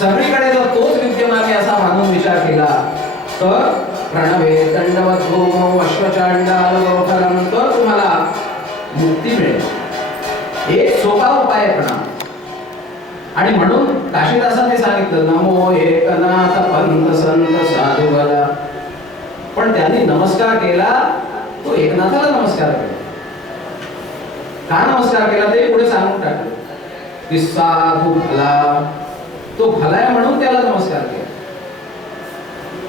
सगळीकडे जर तोच विद्यमान आहे असा मानून विचार केला तर प्रणवे दंडवत भूमौ अश्वचांडाल गोखरम, तर तुम्हाला मुक्ती मिळेल। एक सोपा उपाय आहे प्रणाम। आणि म्हणून काशीदासांनी सांगितलं नमो एकनाथ पंत संत साधू बला। पण त्यांनी नमस्कार केला तो एकनाथाला नमस्कार केला। का नमस्कार केला ते पुढे सांगून टाकले की साधू भला, तो भला आहे म्हणून त्याला नमस्कार केला।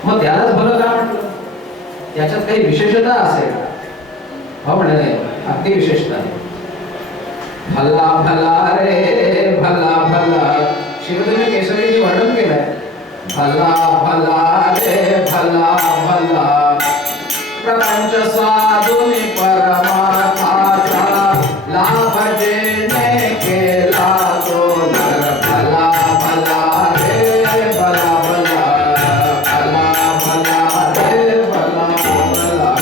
मग त्यालाच भलं का म्हटलं? त्याच्यात काही विशेषता असेल का? हो म्हणाले अगदी विशेषता आहे। भला भला रे भला भला, शिवदेवी केसरीने वर्णन केलंय। भला भला रे भला भला, प्रपंच साधूने परमार्थाचा लाभ जेणे केला तो नर। भला भला रे भला भला, भला भला रे भला भला।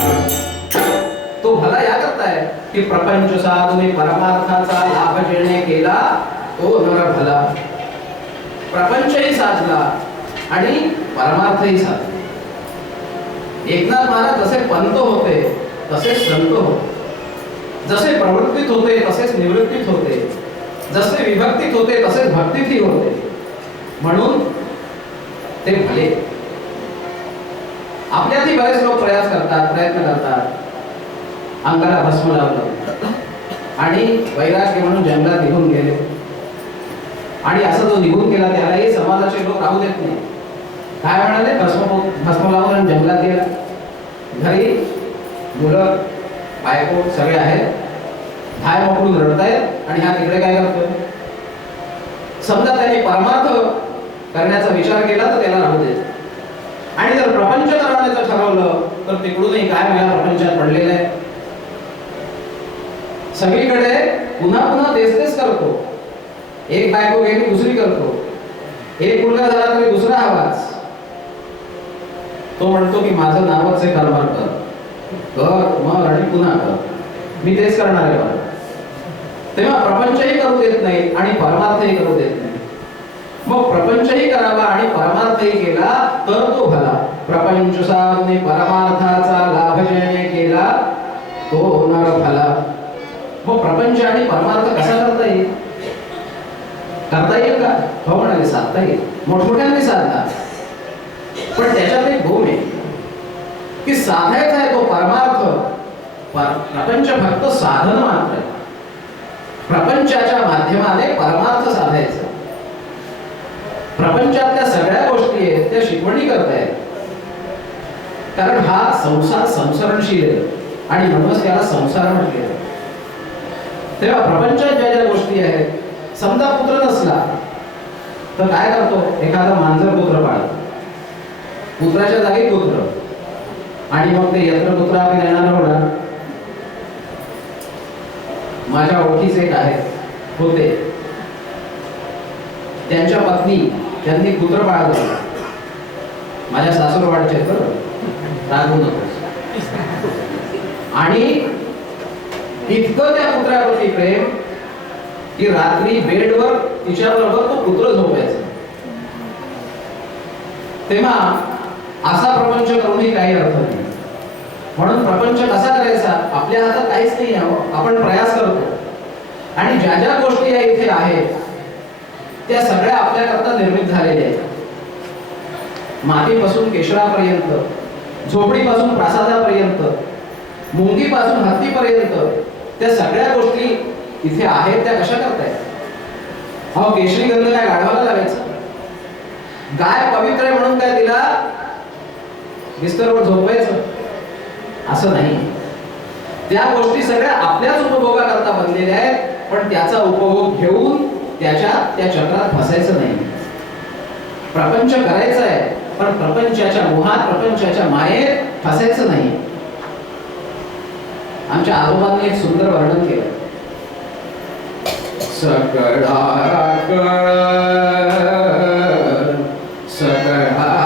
तो भला या करताय की प्रपंच साधूने परमार्थाचा लाभ जेणे केला तो नर भला। प्रपंचही साधला आणि परमार्थही साधला। एकनाथ महाराज जसे पंत होते तसे संत होते, जसे प्रवृत्तीत होते तसेच निवृत्तीत होते, जसे विभक्तीत होते तसेच भक्तीतही होते। म्हणून ते भले। आपल्यातही बरेच लोक प्रयास करतात, प्रयत्न करतात, अंगाला भस्म लावलं आणि वैराग्य म्हणून जंगलात निघून गेले। आणि असं जो निघून गेला त्यालाही समाजाचे लोक राहू देत नाही। काय म्हणाले? भस्म लावून आणि जंगलात गेला। घरी मुलं बायको सगळे आहेत, धाय मोकळून रडतायत आणि हा तिकडे काय करतोय? समजा त्याने परमार्थ करण्याचा विचार केला तर त्याला राहू दे। आणि जर प्रपंच करण्याचं ठरवलं तर तिकडूनही काय मला प्रपंचात पडलेलं आहे। सगळीकडे पुन्हा पुन्हा तेच तेच करतो। एक बायको गेली दुसरी करतो, एक मुलगा झाला तरी दुसरा आवाज। तो म्हणतो की माझं नावच आहे कारभार कर मग आणि पुन्हा कर, मी तेच करणार आहे बरं। तेव्हा प्रपंचही करू देत नाही आणि परमार्थही करू देत नाही। मग प्रपंचही करावा आणि परमार्थही केला तर तो भला। प्रपंच साधने परमार्थाचा लाभ जेणे केला तो नर भला। मग प्रपंच आणि परमार्थ कसा करता येईल? करता येईल का? हो म्हणाले साधता येईल, मोठमोठ्यांनी साधला। पण त्याच्यात एक गोम आहे की साधायचा आहे तो परमार्थ, प्रपंच फक्त साधन मात्र आहे। प्रपंचाच्या माध्यमाने परमार्थ साधायचा। प्रपंचातल्या सगळ्या गोष्टी आहेत त्या शिकवणी करतायत, कारण हा संसार संसरणशील आहे आणि म्हणूनच त्याला संसार म्हटले। तेव्हा प्रपंचात ज्या ज्या गोष्टी आहेत, समजा पुत्र नसला तर काय करतो? एखादा मांजर पुत्र पाळतो, पुत्राच्या जागी पुत्र, आणि मग ते यत्र पुत्र आपण येणार होणार। माझ्या ओळखीचे एक आहेत होते, त्यांच्या पत्नी त्यांनी पुत्र पाळलं। माझ्या सासूरवाडचे तर रागवू नकोस। आणि इतकं त्या पुत्रावरती प्रेम की रात्री बेडवर तिच्याबरोबर तो पुत्र झोपायचा। तेव्हा असा प्रपंच करूनही काही अर्थ नाही। म्हणून प्रपंच कसा करायचा? आपल्या हातात काहीच नाही आहे, आपण प्रयास करतो। आणि ज्या ज्या गोष्टी या इथे आहेत त्या सगळ्या आपल्याकरता निर्मित झालेल्या आहेत। मातीपासून केशरापर्यंत, झोपडीपासून प्रासादापर्यंत, मुंगीपासून हत्तीपर्यंत त्या सगळ्या गोष्टी इथे आहेत। त्या कशा करतायत? अहो केशरी गंध काय गाढवाला लावायचं? गाय पवित्र आहे म्हणून काय तिला बिस्तरवर झोपायचं? असं नाही। त्या गोष्टी सगळ्या आपल्याच उपभोगाकरता बनलेल्या आहेत, पण त्याचा उपभोग घेऊन त्या चक्रात फसायचं नाही। प्रपंच करायचा आहे पण प्रपंचाच्या मोहात, प्रपंचाच्या मायेत फसायचं नाही। आमच्या आजोबांनी एक सुंदर वर्णन केलं। सकळा सकळा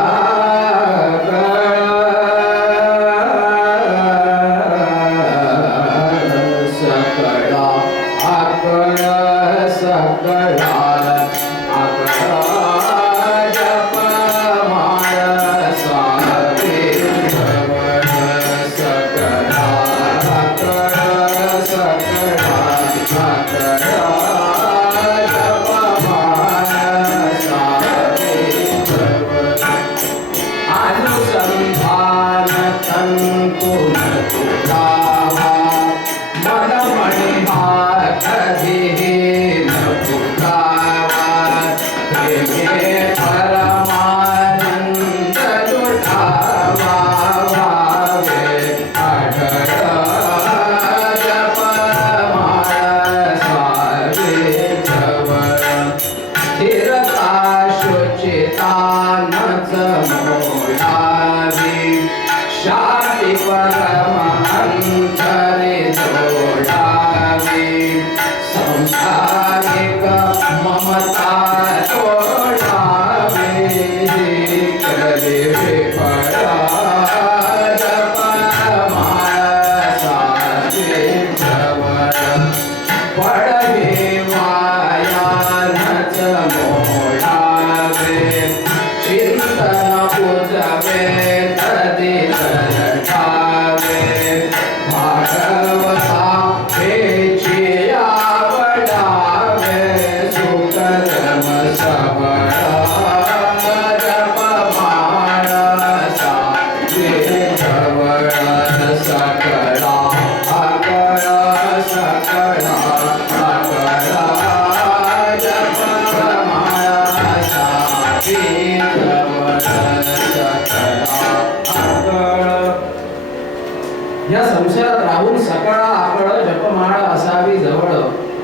या संसारात राहून सकळ आकळ जपमाळ असावी जवळ.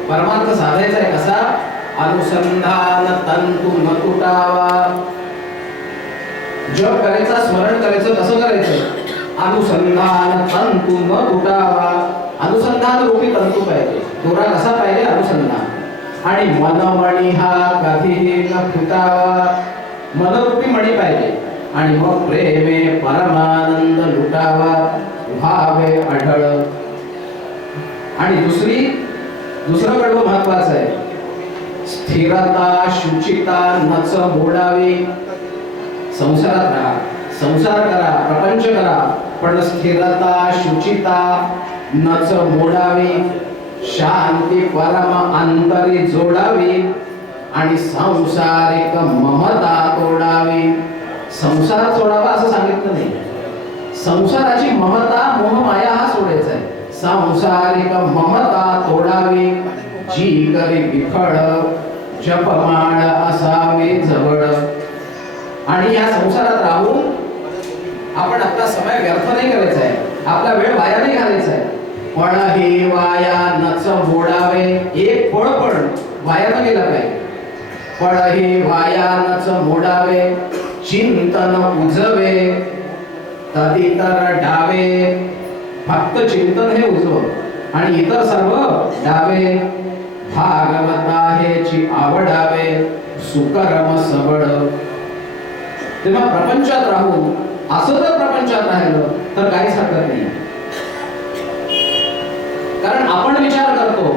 परमार्थ साधायचा आहे कसा? अनुसंधान तंतु न तुटावा. जप करायचा, स्मरण करायचं, कसं करायचं? अनुसंधान तंतु न तुटावा. अनुसंधान रूपी तंतू पाहिजे. दोरा कसा पाहिजे? अनुसंधान. आणि मनमणी हा कधीही न फुटावा. मनरूपी मणी पाहिजे. आणि मग प्रेमे परमानंद लुटावा भावे आढळ. आणि दुसरं कडवं महत्वाचं आहे. स्थिरता शुचिता नच मोडावी. संसारात राहा, संसार करा, प्रपंच करा, पण स्थिरता शुचिता नच मोडावी. शांती परम अंतरी जोडावी. आणि सांसारिक ममता तोडावी. संसार सोडावा असं सांगितलं नाही. संसाराची ममता मोहमाया हा सोडायचा आहे. सांसारिक ममता तोडावी. जी करी विफळ जपमाळ असावे जवळ. आणि या संसारात राहून आपण आपला समय व्यर्थ नाही करायचा आहे. आपला वेळ वाया नाही घालायचा आहे. फळ हे वाया नच मोडावे. एक फळ पण वाया न गेला पाहिजे. फळ हे वाया नच मोडावे. चिंतन उजवे तदितर डावे. फक्त चिंतन हे उजव आणि इतर सर्व डावे. भागवता हेची आवडावे सुकर्म सबळ. तेव्हा प्रपंचात राहून असं जर प्रपंचात राहिलं तर काहीच हरकत नाही. कारण आपण विचार करतो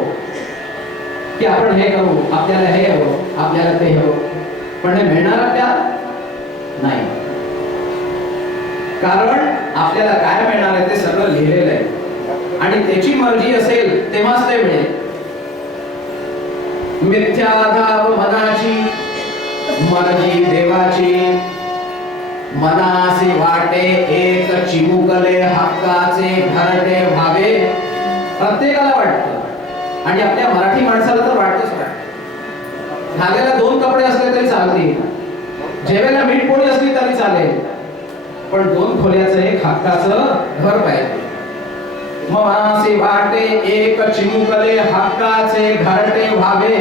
की आपण हे करू, आपल्याला हे हवं, आपल्याला ते हवं, पण हे मिळणार आपल्याला नाही. कारण आपल्याला काय मिळणार आहे ते सगळं लिहिलेलं आहे आणि त्याची मर्जी असेल तेव्हाच ते मिळेल. मिथ्याधाव मनाची मर्जी देवाची. मनासी वाटे एक चिमुकले हक्काचे घरटे व्हावे. प्रत्येकाला वाटतं आणि आपल्या मराठी माणसाला तर वाटतच वाटतं. घालायला 2 कपडे असले तरी चालतील, जेवायला मीठ पोळी असली तरी चालेल, पण 2 खोल्याचं एक हक्काचं घर पाहिजे. मनासी वाटे एक चिमुकले हक्काचे घरटे व्हावे.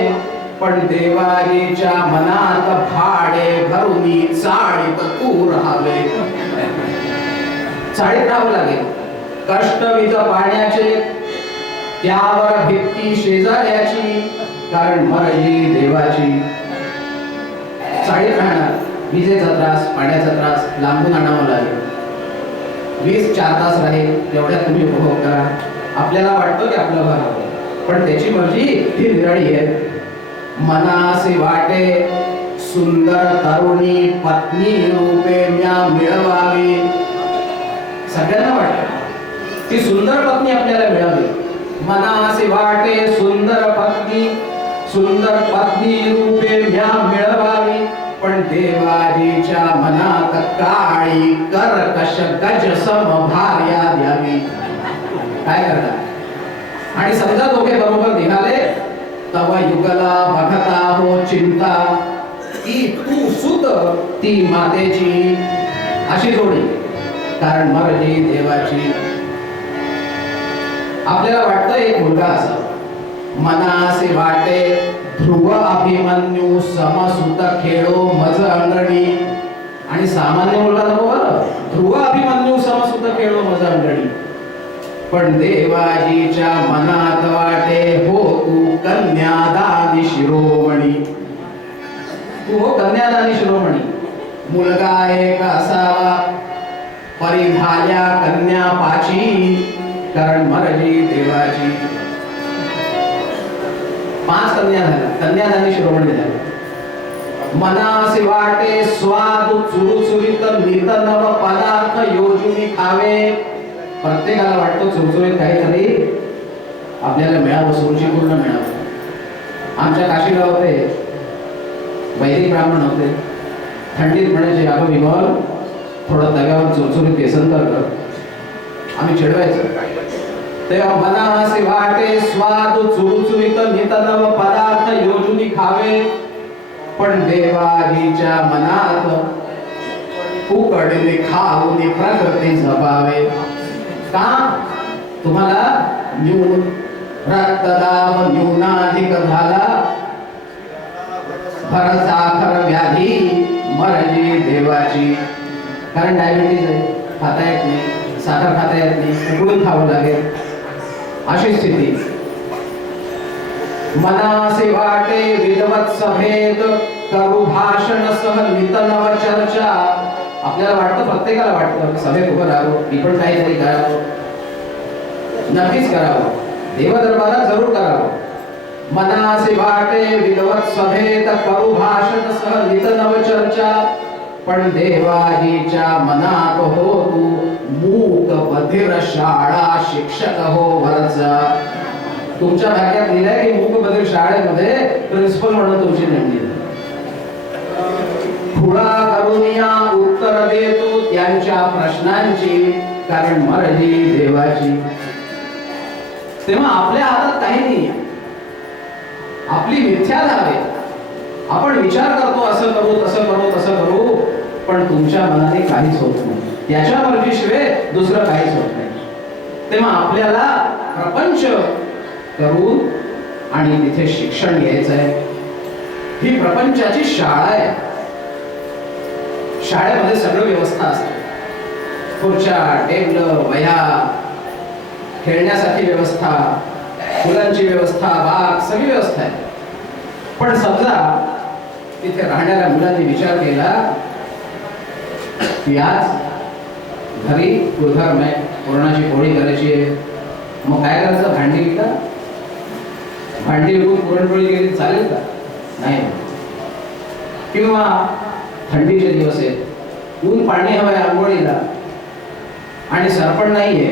पण देवारीच्या मनात भाडे भरुनी चाळीत तू राहावे. चाळीत राहावं लागेल. कष्ट विध पाण्याचे त्यावर भित्ती शेजाऱ्याची. कारण मर्जी देवाची. चाळीत राहणार. विजेचा त्रास, पाण्याचा त्रास, लांबून आणावं लागेल. 20-4 तास राहील, तेवढ्यात तुम्ही उपभोग करा. आपल्याला वाटतं की आपलं घर हवं, पण त्याची मर्जी ही निराळी आहे. मनासी वाटे सुंदर तरुणी पत्नी रूपे म्या मिळवावी. सगळ्यांना वाटतं की सुंदर पत्नी आपल्याला मिळावी. मनासी वाटे सुंदर पत्नी रूपे म्या मिळवावी. पण देवारीच्या मनात काळी कर्कश गज सम भार्या द्यावी. काय करणार? आणि समजा दोघे बरोबर निघाले तव युगला बघता हो चिंता. की तू सुत ती मातेची, अशी जोडी. कारण मर्जी देवाची. आपल्याला वाटतं एक मुलगा असावा, मनासे वाटे ध्रुव अभिमन्यू समसुत खेळो मज अंगणी. आणि सामान्य मुलगा नको बरं, ध्रुव अभिमन्यू समसुत खेळो मज अंगणी. पण देवाजीच्या मनात वाटे हो तू कन्यादानी शिरोमणी. तू हो कन्यादानी शिरोमणी. मुलगा एक असावा परिधाल्या कन्या पाची. कारण मर्जी देवाची. 5 कन्या झाल्या, कन्यादानी शिरोमणी झाल्या. मनासी वाटे स्वाद चुरुचुरीत नित नव पदार्थ योजुनी खावे. प्रत्येकाला वाटतो चुरचुरीत काहीतरी आपल्याला मिळावं, सुरुचीपूर्ण मिळावं. आमच्या काशीगावात वैदिक ब्राह्मण होते. थंडीत म्हणायचे, अगं विमल थोडं तव्यावर चुरचुरीत बेसन कर. आम्ही चिडवायचो. तेव्हा मनासी वाटे स्वाद चुरुचुरीत नित नव पदार्थ योजुनी खावे. पण देवाजीच्या मनात उकडले खाऊन प्रकृती जपावे. का? तुम्हाला न्यून रक्तदाब न्यूनाधिक झाला, भरसाखर व्याधी, मर्जी देवाची. कारण डायबिटीज आहे, खाता येत नाही, साखर खाता येत नाही, उकडून खावं लागेल, अशी स्थिती. मनासे वाटे विधवत सभेत करू भाषण सह नित नव चर्चा. आपल्याला वाटतं, प्रत्येकाला वाटतं सभेत उभं राहावं, मी पण काहीतरी करावं. नक्कीच करावं, देवदरबारात जरूर करावं. मनासे वाटे विधवत सभेत करू भाषण सह नित नव चर्चा. पण देवाजीच्या मनात हो तू मूक बधिर शाळा शिक्षक हो वरचा. तुमच्या भाग्यात लिहिलंय की मूक बधिर शाळेमध्ये प्रिन्सिपल म्हणून तुमची नेमणी. खुळा करुनिया उत्तर देतो त्यांच्या प्रश्नांची. कारण मर्जी देवाची. तेव्हा आपल्या हातात काही नाही. आपली मिथ्या धावे. आपण विचार करतो, असं करू तसं करू तसं करू, पण तुमच्या मनाने काहीच होत नाही. त्याच्या मर्जीशिवाय दुसरं काहीच होत नाही. तेव्हा आपल्याला प्रपंच करून आणि तिथे शिक्षण घ्यायचं आहे. ही प्रपंचाची शाळा आहे. शाळेमध्ये सगळं व्यवस्था असते. खुर्च्या, टेबल, वह्या, खेळण्यासाठी व्यवस्था, फुलांची व्यवस्था, बाग, सगळी व्यवस्था आहे. पण समजा तिथे राहणाऱ्या मुलांनी विचार केला की आज घरी गुरुधर्म आहे, पुरणाची पोळी करायची आहे, मग काय करायचं? भांडी विका. भांडी विकून पुरणपोळी केली चालेल का? नाही. किंवा थंडीचे दिवस आहेत, ऊन पाणी हवंय आंघोळीला आणि सरपण नाहीये,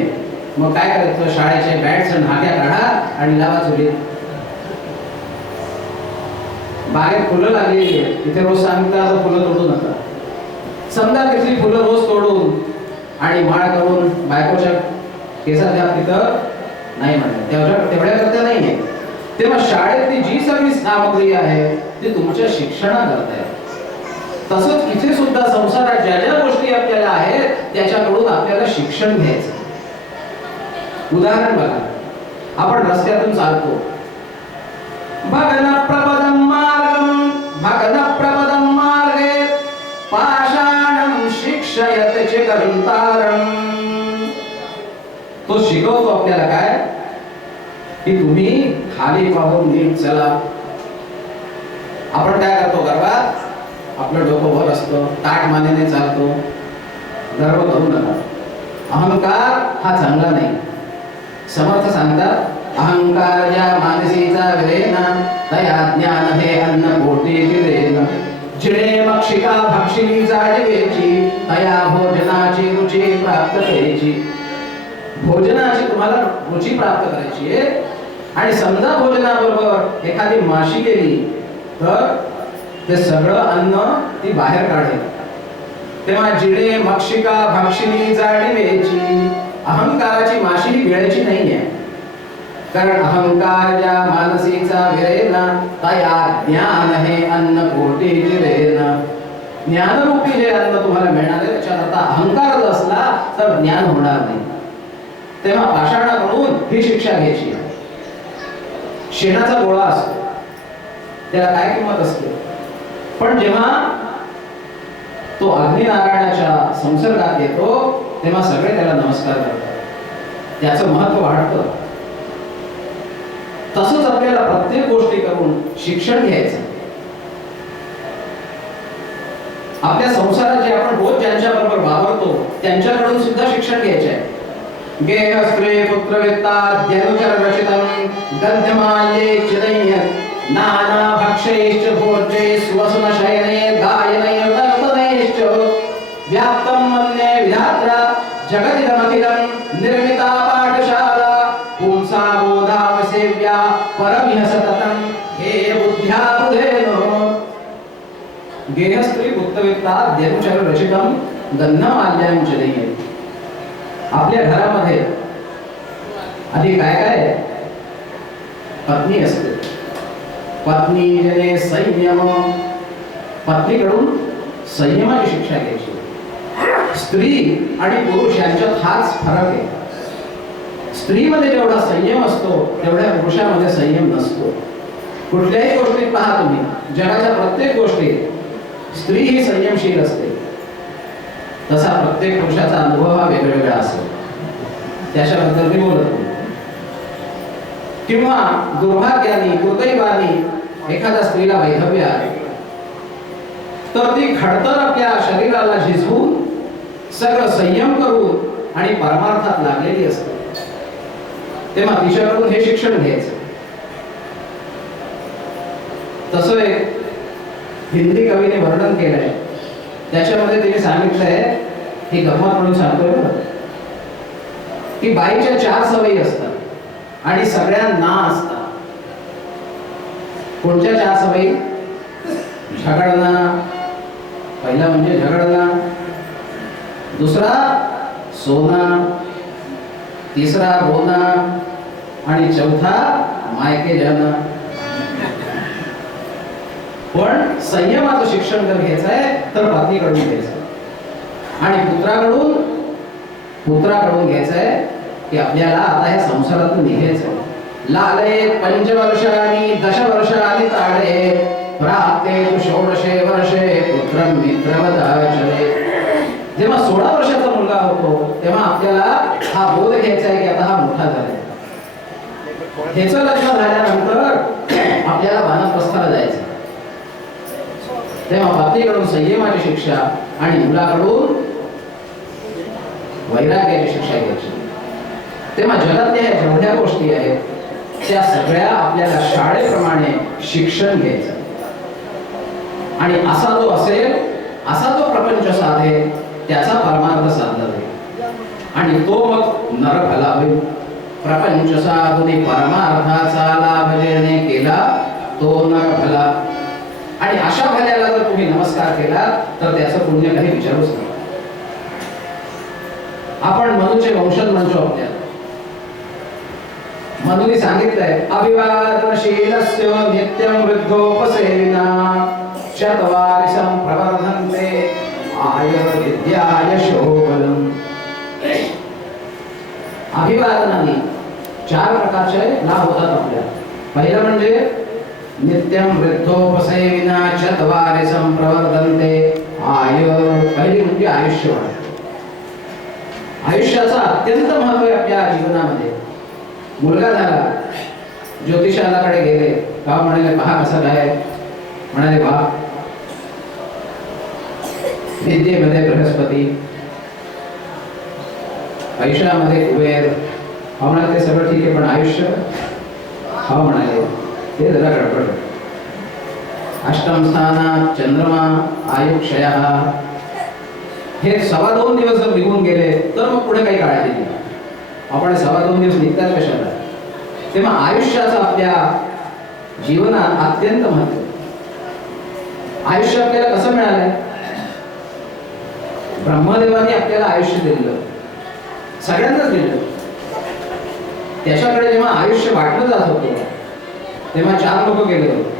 मग काय करायचं? शाळेचे बॅट्स आणि हाक्या काढा आणि लावा चुलीत. बागेत फुलं लागलेली आहेत, तिथे रोज सांगता फुलं तोडू नका. समजा तिथली फुलं रोज तोडून आणि माळ करून बायकोच्या केसात द्या, तिथं नाही म्हणत, तेवढ्या करता नाहीये. तेव्हा शाळेतली जी सगळी सामग्री आहे ती तुमच्या शिक्षणाकरता आहे. तसंच इथे सुद्धा संसारात ज्या ज्या गोष्टी आपल्याला आहेत त्याच्याकडून आपल्याला शिक्षण घ्यायचं. उदाहरण बघा, आपण रस्त्यातून चालतो, भगन प्रपदम मार्गे पाषाणम शिक्षयते चिकंतारम. तो शिकवतो आपल्याला काय की तुम्ही खाली पाहून नीट चला. आपण काय करतो? गर्वात आपलं डोकं वर असतं, ताट मानेने चालतो. गर्व करू नका. अहंकार हा चांगला नाही. समर्थ सांगतात, अहंकार या मानसीचा वेना तया ज्ञान हे अन्न पोटी देना. जिणे मक्षिका भक्षिणी जाडवेची तया भोजनाची रुची प्राप्त करायची. भोजनाची तुम्हाला रुची प्राप्त करायची आहे. आणि समजा भोजनाबरोबर एखादी माशी गेली तर ते सगळं अन्न ती बाहेर काढेल. तेव्हा जिणे मक्षिका भक्षिणी जाडवेची. अहंकाराची माशी ही गिळायची नाहीये. कारण अहंकार ज्या मानसीचा विरेना तया ज्ञान हे अन्न कोटी जिरेना. ज्ञानरूपी जे अन्न तुम्हाला मिळणार आहे त्याच्यात आता अहंकारच असला तर ज्ञान होणार नाही. तेव्हा पाषाणाकडून ही शिक्षा घ्यायची. शेणाचा गोळा असतो त्याला काय किंमत असते, पण जेव्हा तो अग्निनारायणाच्या संसर्गात येतो तेव्हा सगळे त्याला नमस्कार करतात, त्याचं महत्व वाढतं. तसंच आपल्याला प्रत्येक गोष्टी करून शिक्षण घ्यायचं. आपल्या संसारात जे आपण रोज ज्यांच्या बरोबर वावरतो त्यांच्याकडून सुद्धा शिक्षण घ्यायचे आहे. गेह स्त्रे पुत्रवित्ता द्यनुचर रचितम गंधमाल्ये चिरय्य नाना भक्षैश्च भोज्ये स्वसन शयने गायने नर्तनेश्च व्याप्तं मन्ये विधात्रा जगदिदमखिलं निर्मिता पाठशाला पुंसा बोधावसेव्या परमिह सततं हे बुद्ध्या बुधेनो. गेह स्त्री पुत्रवित्ता द्यनुचर रचितम गंधमाल्यं चिरय्य. आपल्या घरामध्ये आधी काय काय पत्नी असते. पत्नी जने संयम, पत्नीकडून संयमाची शिक्षा घ्यायची. स्त्री आणि पुरुष यांच्यात हाच फरक आहे. स्त्रीमध्ये जेवढा संयम असतो तेवढ्या पुरुषामध्ये संयम नसतो. कुठल्याही गोष्टीत पहा तुम्ही, जगाच्या प्रत्येक गोष्टीत स्त्री ही संयमशील असते. तसा प्रत्येक पुरुषाचा अनुभव हा वेगवेगळा असतो, त्याच्याबद्दल मी बोलत नाही. किंवा दुर्भाग्याने दुर्दैवाने एखाद्या स्त्रीला वैधव्य आहे तर ती खडतर आपल्या शरीराला झिजवून सगळं संयम करून आणि परमार्थात लागलेली असते. तेव्हा तिच्याकडून हे शिक्षण घ्यायचं. तसं एक हिंदी कवीने वर्णन केलंय, त्याच्यामध्ये तिने सांगितलंय, ही गंमत म्हणून सांगतोय की बाईच्या 4 सवयी असतात आणि सगळ्यांना असतात. कोणत्या 4 सवयी? झगडणं, पहिला म्हणजे झगडणं, दुसरा सोना, तिसरा रोना आणि चौथा मायके जाणं. पण संयमाचं शिक्षण जर घ्यायचं आहे तर पत्नीकडून घ्यायचं आणि पुत्राकडून घ्यायचं आहे की आपल्याला आता ह्या संसारातून निघायचं. लाले 5 वर्षांनी 10 वर्षांनी ताडे प्राप्ते तु 16 वर्षे पुत्रं मित्रवदाचले. जेव्हा 16 वर्षाचा मुलगा होतो तेव्हा आपल्याला हा बोध घ्यायचा आहे की आता हा मोठा झालाय. ह्याचं लग्न झाल्यानंतर आपल्याला वानप्रस्थाला जायचं. तेव्हा पत्नीकडून संयमाची शिक्षा आणि मुलाकडून वैराग्याची शिक्षा घ्यायची. तेव्हा जगातल्या ह्या जेवढ्या गोष्टी आहेत त्या सगळ्या आपल्याला शाळेप्रमाणे शिक्षण घ्यायचं आणि असा जो असेल असा तो प्रपंच साधे त्याचा परमार्थ साधला जाईल आणि तो मग नरफला होईल. प्रपंच साधुनी परमार्थाचा लाभ जेणे केला तो नरफला. आणि अशा भल्याला जर तुम्ही नमस्कार केला तर त्याचं पुण्य काही विचारूच नका. आपण मनुचे वंशज म्हणतो. आपल्याला मनुने सांगितलंय, अभिवादनशीलस्य नित्यं वृद्धोपसेविना शतवारिशं प्रवर्धन्ते आयुर्विद्याय शोभनम्. अभिवादनाने 4 प्रकारचे लाभ होतात आपल्याला. पहिलं म्हणजे नित्यं वृद्धोपसेविना शतवारिशं प्रवर्धन्ते पहिली म्हणजे आयुष्य वाढतं. आयुष्याचं अत्यंत महत्व आहे आपल्या जीवनामध्ये. मुलगा झाला, ज्योतिषालाकडे गेले, का म्हणाले पहा कसा काय, म्हणाले बा विद्येमध्ये बृहस्पती, पैशामध्ये कुबेर. म्हणाले ते सगळं ठीक आहे पण आयुष्य, हा म्हणाले ते जरा गडबड. अष्टम स्थानात चंद्रमा आयुक्षयः. हे 2.25 दिवस जर निघून गेले तर मग पुढे काही काळजी नाही. आपण 2.25 दिवस निघतात कशाला. तेव्हा आयुष्याचं आपल्या जीवनात अत्यंत महत्व. आयुष्य आपल्याला कसं मिळालंय? ब्रह्मदेवाने आपल्याला आयुष्य दिलं, सगळ्यांनाच दिलं. त्याच्याकडे जेव्हा आयुष्य वाटलं जात होतं तेव्हा 4 लोक गेले होते.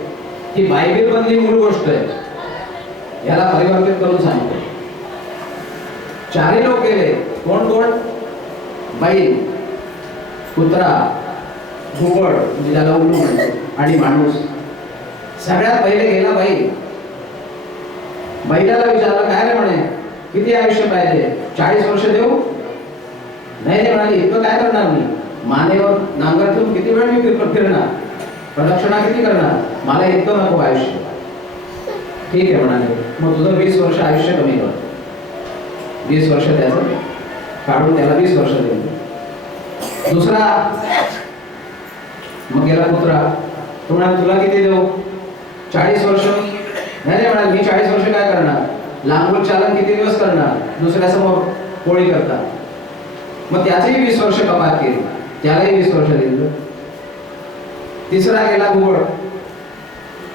ही बायबल मधली मूळ गोष्ट आहे, याला परिवर्तित करून सांगतो. 4 लोक गेले. कोण कोण? बैल, कुत्रा, घुबड म्हणजे त्याला उल्लू म्हणतो, आणि माणूस. सगळ्यात पहिले गेला बैल. बैलाला विचारलं, काय रे म्हणे, किती आयुष्य पाहिजे? 40 वर्ष देऊ? नाही ते म्हणाले, इतकं काय करणार मी? मानेवर नांगर ठेवून किती वेळ मी फिरणार, प्रदक्षिणा किती करणार, मला इतकं नको आयुष्य. ठीक आहे म्हणाले, मग तुझं 20 वर्ष आयुष्य कमी कर. 20 वर्ष त्याचं काढून त्याला 20 वर्ष दिली. दुसरा मग गेला कुत्रा. तो म्हणाला, तुला किती देऊ? 40 वर्ष. नाही म्हणाल, मी 40 वर्ष काय करणार, लांबून चालन किती दिवस करणार, दुसऱ्यासमोर पोळी करतात. मग त्याचेही 20 वर्ष कपात केली, त्यालाही 20 वर्ष दिली. तिसरा गेला घुबड.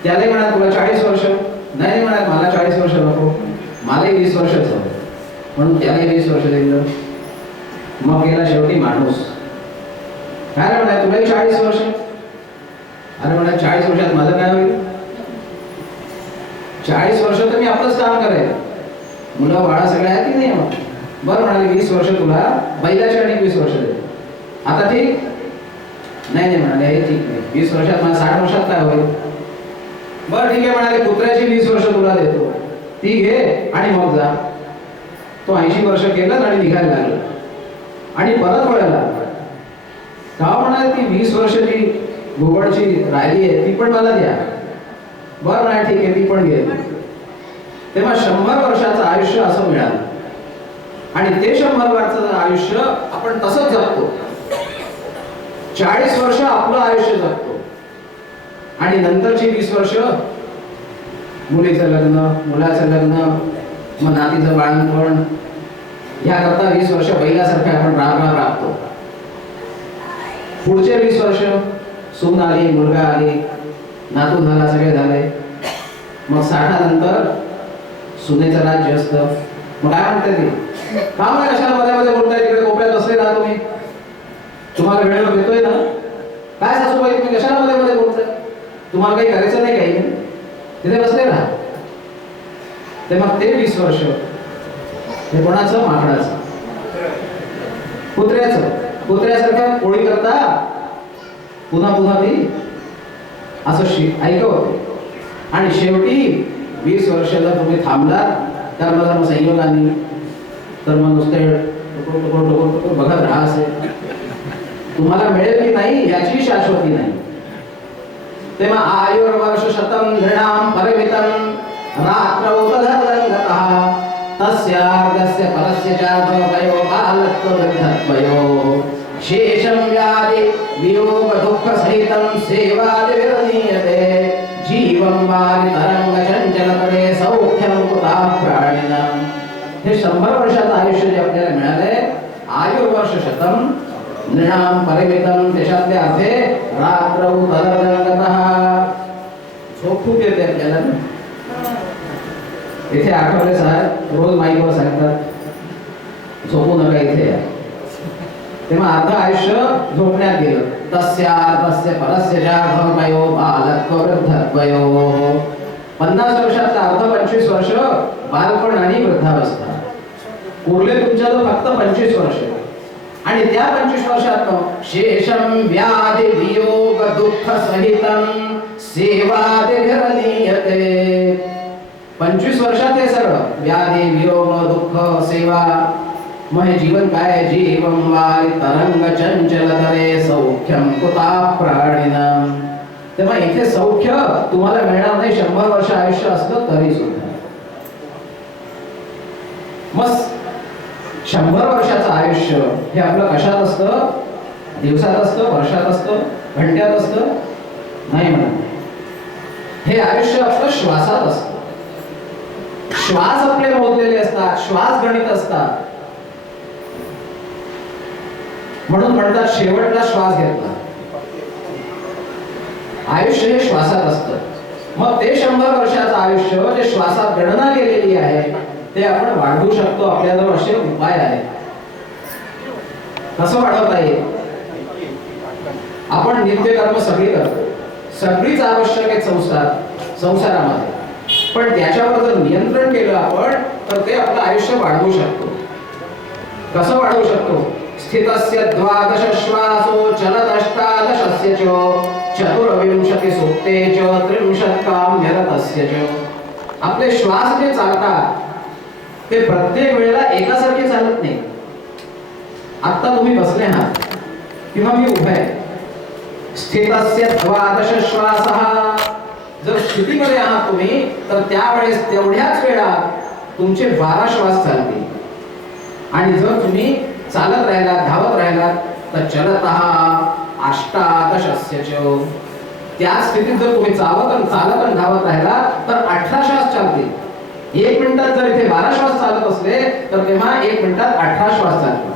त्यालाही म्हणा, तुला 40 वर्ष. नाही म्हणा, मला 40 वर्ष नको, मलाही 20 वर्षच हवं, म्हणून त्यालाही 20 वर्ष दिलं. मग गेला शेवटी माणूस. काय म्हणा, तुलाही 40 वर्ष. अरे म्हणा, 40 वर्षात माझं काय होईल? 40 वर्ष तर मी आपलंच काम करेल, मुलं बाळा सगळे आहेत की नाही. मग बरं म्हणाले, 20 वर्ष तुला बैलाच्या आणि 20 वर्ष दे. आता ठीक? नाही म्हणाले, हे ठीक नाही, 20 वर्षात मला 60 वर्षात काय होईल? बरं ठीक आहे म्हणाले, कुत्र्याची 20 वर्ष तुला देतो, ती घे आणि मग जा. तो 80 वर्ष केलं आणि निघायला लागला आणि परत वळायला. का म्हणाले, ती 20 वर्षाची घुबडची राहिली आहे ती पण मला द्या. बरं नाही ठीक आहे, ती पण घे. तेव्हा 100 वर्षाचं आयुष्य असं मिळालं, आणि ते 100 वर्षाचं आयुष्य आपण तसंच जगतो. 40 वर्ष आपलं आयुष्य जगतो, आणि नंतरची 20 वर्ष मुलीचं लग्न, मुलाचं लग्न, मग नातीचं बाळंतपण, याकरता 20 वर्ष बैलासारखे आपण राबतो. पुढचे 20 वर्ष सून आली, मुलगा आली, नातू झाला, सगळे झाले. मग 60 नंतर सुनेचं राज्य असतं. मग काय म्हणते ती, का नाही कशाला मध्ये मध्ये बोलताय, तिकडे कोपऱ्यात बसले राहा तुम्ही, तुम्हाला वेळेवर देतोय ना. काय सासूबाई तुम्ही कशाला मध्ये मध्ये बोलताय, तुम्हाला काही करायचं नाही, काही तिथे बसले राहा. ते मग ते 20 वर्ष हे कोणाचं? माकडाचं, कुत्र्याचं. कुत्र्यासारख्या पोळी करता पुन्हा पुन्हा ती असं ऐकवते. आणि शेवटी 20 वर्षाला तुम्ही थांबलात, तर मग संयोगाने, तर मग नुसते बघत राहा असेल, तुम्हाला मिळेल की नाही याची शाश्वती नाही. तेव्हा आयुर्वर्ष शतम नृणाम परिमितम रात्रौ तदर्दंगतः तस्यार्धस्य परस्य चार्धवयो बालत्व वृद्धत्वयो शेषं व्याधि वियोग दुःख सहितं सेवादि विरनीयते जीवं वारि तरंग चंचलतरे सौख्यं कुतः प्राणिनां. हे 100 वर्षाचं आयुष्य जे आपल्याला मिळाले, आयुर्वर्ष शतम नृणाम परिमितम, त्याच्यातले अर्थे रात्रौ तदर्दंगतः. झोप खूप येते आपल्याला. इथे आठवले साहेब रोज माईकवर सांगतात, झोपू नका इथे या. तेव्हा अर्ध आयुष्य झोपण्यात गेलं. तस्यार्धस्य परस्य चार्धवयो बालत्व वृद्धत्वयो. 50 वर्षाचा अर्ध 25 वर्ष बालपण आणि वृद्धावस्था. उरले तुमच्याजवळ फक्त 25 वर्ष, आणि त्या 25 वर्षात शेषम व्याधि वियोग दुःख सहितं सेवादि विरनीयते. 25 वर्षात हे सगळं व्याधी, वियोग, दुःख, सेवा. मग हे जीवन काय? जीवं वारि तरंग चंचलतरे सौख्यं कुतः प्राणिनां. तेव्हा इथे सौख्य तुम्हाला मिळणार नाही 100 वर्ष आयुष्य असलं तरी सुद्धा. मग 100 वर्षाचं आयुष्य हे आपलं कशात असतं? दिवसात असतं, वर्षात असतं, घंट्यात असतं? नाही म्हणा. हे आयुष्य आपलं श्वासात असतं. श्वास आपले मोजलेले असतात, श्वास गणित असतात. म्हणून म्हणतात शेवटला श्वास घेतला. आयुष्य हे श्वासात असतं. मग ते 100 वर्षाचं आयुष्य जे श्वासात गणना केलेली आहे ते आपण वाढवू शकतो. आपल्याजवळ असे उपाय आहेत. कसं वाढवता येईल? आपण नित्यकर्म सगळी करतो, सगळीच आवश्यक आहे संसारामध्ये, पण त्याच्यावर जर नियंत्रण केलं आपण तर ते आपलं आयुष्य वाढवू शकतो. कसं वाढवू शकतो? स्थितस्य द्वादश श्वासो चलदष्टादशस्य च चतुर्विंशति सुप्ते च त्रिंशत् काम्यरतस्य च. आपले श्वास जे चालतात ते प्रत्येक वेळेला एकासारखे चालत नाही. आता तुम्ही बसले आहात किंवा मी उभे आहे, स्थितस्य द्वादश श्वासः. जर स्थितीमध्ये आहात तुम्ही तर त्यावेळेस तेवढ्याच वेळा तुमचे 12 श्वास चालतील. आणि जर तुम्ही चालत राहिलात, धावत राहिलात तर चलतः अष्टादशस्य च. त्या स्थितीत जर तुम्ही चालत आणि धावत राहिलात तर 18 श्वास चालतील. 1 मिनिटात जर इथे 12 श्वास चालत असले तर तेव्हा 1 मिनिटात 18 श्वास चालतात.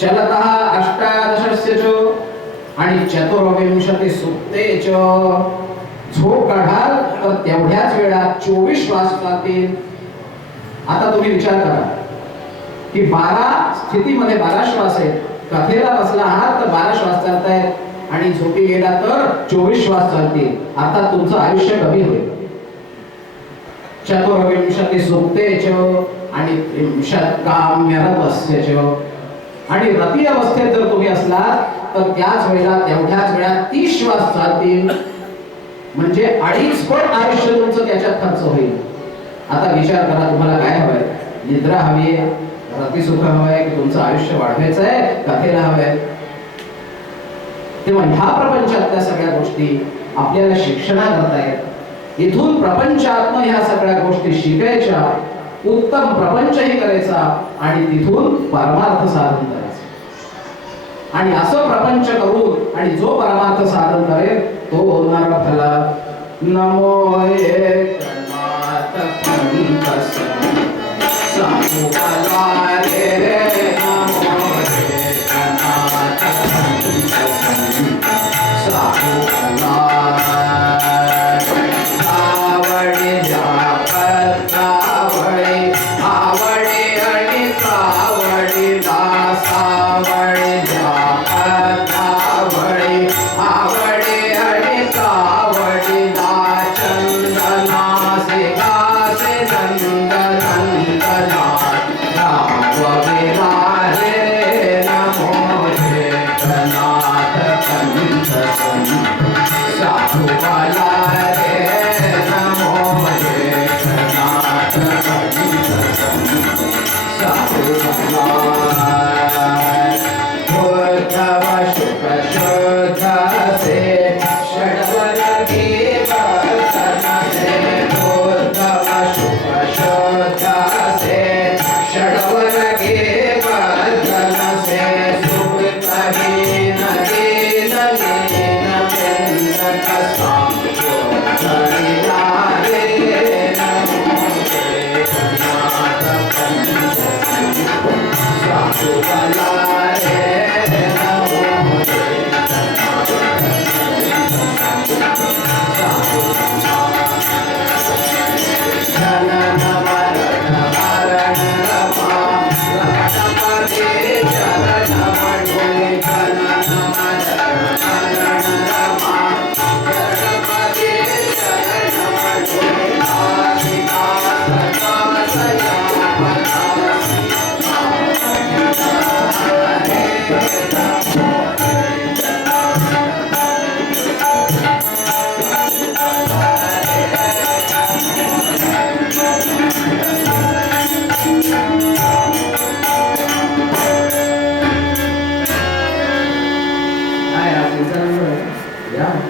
चलतः अष्टादशस्य च आणि चतुर्विंशति सुप्ते च. झोप काढाल तर तेवढ्याच वेळा 24 श्वास चालतील. आता तुम्ही विचार करा की 12 स्थितीमध्ये 12 श्वास आहेत, कथेला बसला आहात तर 12 श्वास चालतायत आणि झोपी गेला तर 24 श्वास चालतील. आता तुमचं आयुष्य कमी होईल. चतुर्विंशति सुप्ते च आणि त्रिंशत् काम्यरतस्य च. आणि रती अवस्थेत जर तुम्ही असलात तर त्याच वेळेला तेवढ्याच वेळा 30 श्वास चालतील. म्हणजे 2.5 पट आयुष्य तुमचं त्याच्यात खर्च होईल. आता विचार करा तुम्हाला काय हवंय? निद्रा हवी आहे, रती सुख हवंय, की तुमचं आयुष्य वाढवायचं आहे, कथेला हवंय? तेव्हा ह्या प्रपंचातल्या सगळ्या गोष्टी आपल्याला शिक्षणाकरता आहेत. इथून प्रपंचात्म ह्या सगळ्या गोष्टी शिकायच्या, उत्तम प्रपंचही करायचा आणि तिथून परमार्थ साधन करायचं. आणि असं प्रपंच करून आणि जो परमार्थ साधन करेल तो नरफल. नमो एकनाथ पंकज साधु कलारे. नमो एकनाथ पंकज साधु कलारे. आवडे जापत आवडे, आवडे आणि आवडे दासावडे. Yeah.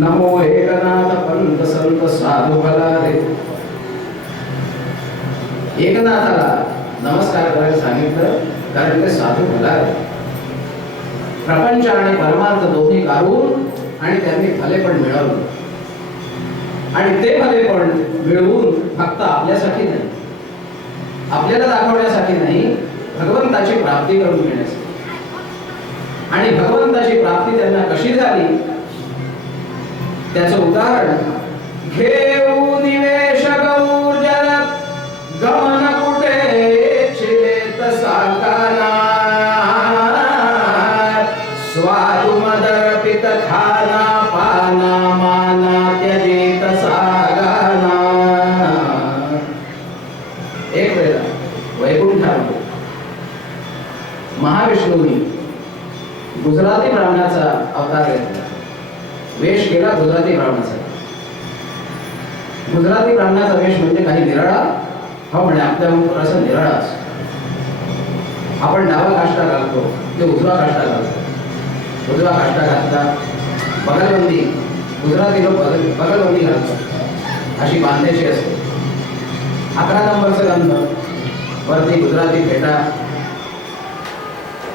नमो एकनाथ पंत संत साधू भला रे. एकनाथाला नमस्कार करायला सांगितलं कारण ते साधू भला रे. प्रपंच आणि परमार्थ दोन्ही काढून आणि त्यांनी भलेपण मिळवलं आणि ते भलेपण मिळवून फक्त आपल्यासाठी नाही, आपल्याला दाखवण्यासाठी नाही, भगवंताची प्राप्ती करून घेण्यासाठी. आणि भगवंताची प्राप्ती त्यांना कशी झाली त्याचं उदाहरण घेऊ निवेश गौर्जर गमन कुठे चिलेत साकाना स्वादु मदर्पित खाना पाना माना त्यजेत सागाना. एक वेळा वैकुंठामध्ये महाविष्णूंनी गुजराती ब्राह्मणाचा अवतार घेतला, वेश केला गुजराती ब्राह्मणाचा. गुजराती ब्राह्मणाचा वेश म्हणजे काही निराळा, हा म्हणे आपल्याहून थोडासा निराळा असतो. आपण डावा काष्टा घालतो, ते उजवा काष्टा घालतो. उजवा काष्टा घातला, बगलबंदी, गुजराती लोक बगलबंदी घालतात, अशी बांधायची असते. 11 नंबरचं गंध, वरती गुजराती फेटा.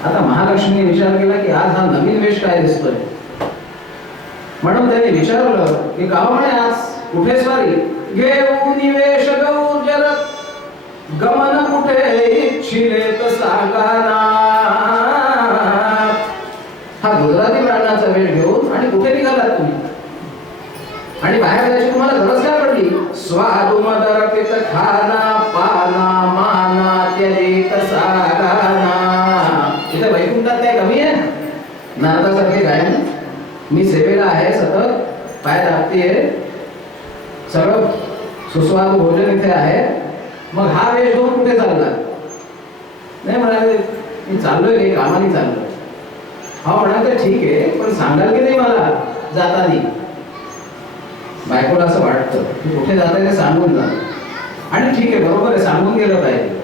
आता महालक्ष्मीने विचार केला की आज हा नवीन वेश काय दिसतोय, म्हणून त्याने विचारलं की गाव म्हणे आज कुठे स्वारी. घेऊ निवेश गौर्जर गमन कुठे इच्छिलेत सागाना. हा गुजराती ब्राह्मणाचा वेश घेऊन आणि कुठे निघालात तुम्ही आणि बाहेर जायची तुम्हाला गरज काय पडली. स्वादु मदर्पित खाना पाना माना त्यजेत सागाना. इथे वैकुंठात काय कमी आहे? नारदासारखे गायन मी सेवेला आहे, सतत पाय दाबतीये, सगळं सुस्वादू भोजन इथे आहे, मग हा वेश घेऊन कुठे चालला? नाही म्हणाले मी चाललोय काही कामाने चाललोय. हा म्हणाले ठीक आहे, पण सांगाल की नाही मला जातानी. बायकोला असं वाटतं की कुठे जाताय ते सांगून जा. आणि ठीक आहे, बरोबर आहे, सांगून गेलं पाहिजे,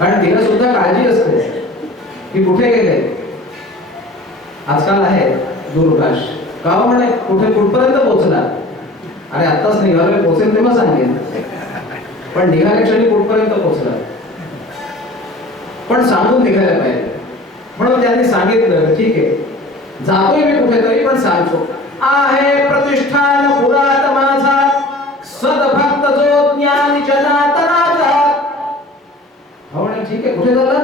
कारण तिला सुद्धा काळजी असते की कुठे गेले. आजकाल आहे दूरभाष, का म्हणे कुठे कुठपर्यंत पोहोचला. अरे आत्ताच निघालोय, पोहोचेल तेव्हा सांगेल, पण निघाल्या क्षणी कुठपर्यंत पोहोचला, पण सांगून निघायला पाहिजे. म्हणून त्यांनी सांगितलं ठीक आहे जातोय मी कुठेतरी, पण सांगतो. आहे प्रतिष्ठान पुरात माझा सदभक्त जो ज्ञानी जनात राजा. हो म्हणे ठीक आहे, कुठे झाला?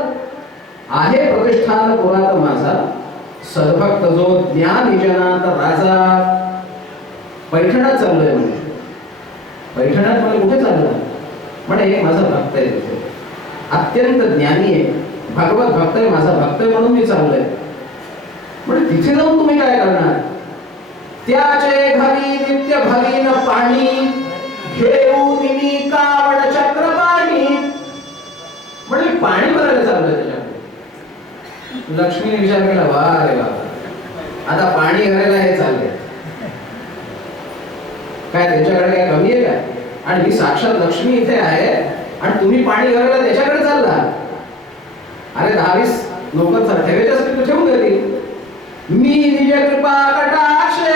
आहे प्रतिष्ठान पुरात माझा सदभक्त जो ज्ञानी जनात राजा. पैठणात चाललोय म्हणे. पैठणात म्हणे कुठे चालला? म्हणे एक माझा भक्त आहे तिथे, अत्यंत ज्ञानी आहे, भगवत भक्त आहे, माझा भक्त आहे म्हणून मी चाललोय. म्हणजे तिथे जाऊन तुम्ही काय करणार? त्याचे घरी नित्य भरीन पाणी घेऊन मी कावड चक्र पाणी. म्हणजे पाणी भरायला चाललोय त्याच्याकडे. लक्ष्मीने विचार केला, वा रे वा, आता पाणी घरायला हे चालले काय, त्यांच्याकडे काय कमी आहे काय? आणि मी साक्षात लक्ष्मी इथे आहे आणि तुम्ही पाणी घरायला त्याच्याकडे चालला. अरे 10-20 लोक ठेवायचे असतील तर ठेवून देतील. मी निज कृपा कटाक्षे,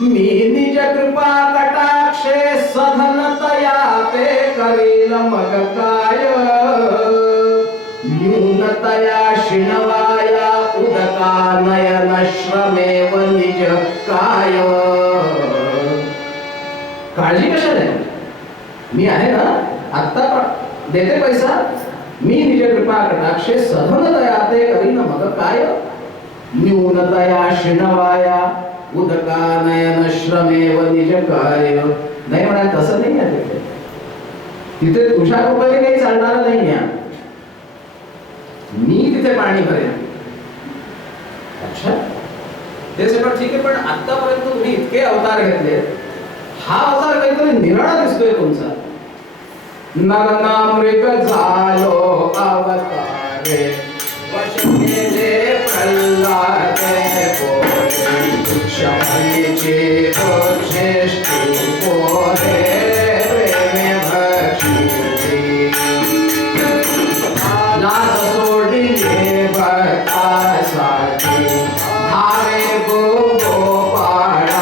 मी निज कृपा कटाक्षे सधन तया ते करील मग काय. न्यूनतया शिणवाया उदका नयन श्रमेव निज काय. काळजी कशाला आहे? मी आहे ना, आत्ता देते पैसा. मी निज कृपा कटाक्षे सधन दया ते करीन मग काय. न्यूनतया शिणवाया उदका नयन श्रमेव निज काय. नाही म्हणा, तसं नाही आहे तिथे. तिथे तुझ्या कृपेने काही चालणार नाही आहे, मी तिथे पाणी भरेन. अच्छा, ते सगळं ठीक आहे, पण आतापर्यंत तुम्ही इतके अवतार घेतले, हा अवतार काहीतरी निराळा दिसतोय तुमचा. नरनामृग झालो अवतारे, वश केले प्रल्हादे पोरे, शबरीचे उच्छिष्टी पोरे, प्रेमे भक्षिली. लाज सोडिले भक्तासाठी, धावे गोपाळासाठी,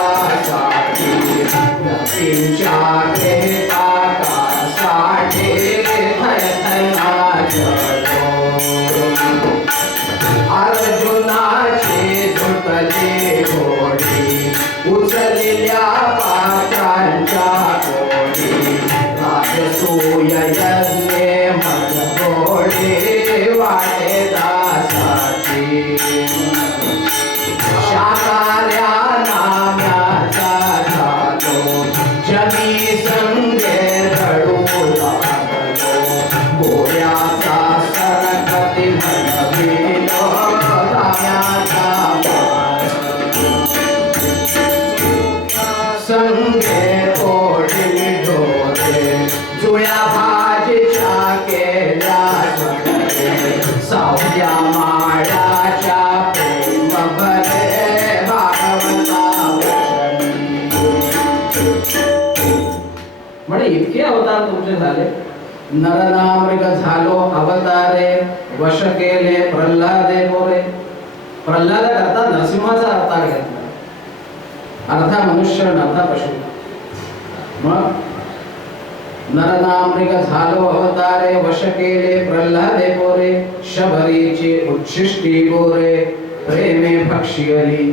नदींच्या घेतासाठी थय थय नाचतो. अर्जुनाची धुतली घोडी, उचलल्या पात्रांच्या कोडी, राजसूय यज्ञे मज घोडी, वाटे दासाची. शाकार्या नाम्याचा झालो, जनी संगे रडू लागलो, गोऱ्याचा सरकती म्हणविलो, राम्याचा संगे ओढली ढोरे, जुळ्या भाजीच्या केल्या स्वतरे, सावल्या माळ्याच्या प्रेम भरे, भागवता म्हणे इतके अवतार तुमचे झाले. नरनामृग झालो अवतारे, वश केले प्रल्हादे पोरे. प्रल्हाद करता नरसिंहाचा अवतार घेतला, अर्धा मनुष्य अर्धा पशु. मग नरनामृग झालो अवतारे, वश केले प्रल्हादे पोरे, शबरीची उच्छिष्टी गोरे, प्रेमे भक्षियली.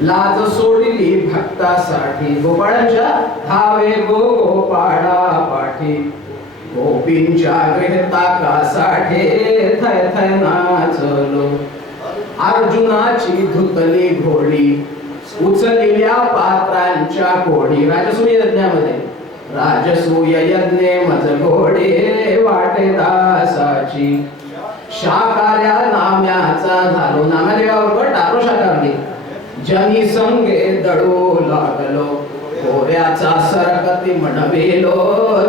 लाज सोडली भक्तासाठी, गोपाळांच्या धावे गोपाळा पाठी, गोपींच्या गृहताकासाठी थय थय नाचलो. अर्जुनाची धुतली घोडी, उचललेल्या पात्रांच्या कोडी. राजसूय यज्ञामध्ये, राजसूय यज्ञे मज घोडे, वाटे दासाची. शाकार्या नाम्याचा झालो, नामदेवाबरोबर टारो शाकारली, जनी संगे दडू लागलो, गोऱ्याचा सरकती म्हणविलो,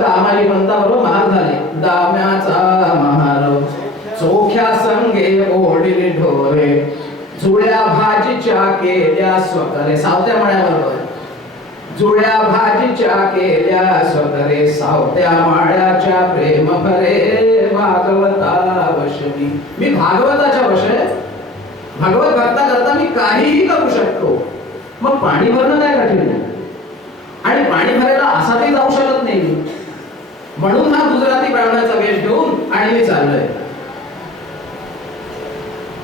दामाली पंताबरोबर महार झाले, दाम्याचा महार. चोख्या संगे ओढिले ढोरे, जुळ्या भाजीच्या केल्या स्वतरे, सावत्या माळ्याबरोबर जुळ्या भाजीच्या केल्या स्वतरे, सावत्या माळ्याच्या प्रेम भरे, भागवता वशवी. मी भागवताच्या वश आहे, भागवत भक्ता करता मी काहीही करू शकतो. मग पाणी भरणं काय कठीण नाही, आणि पाणी भरायला असाही जाऊ शकत नाही, म्हणून हा गुजराती ब्राह्मणाचा वेश घेऊन आणि मी चाललोय.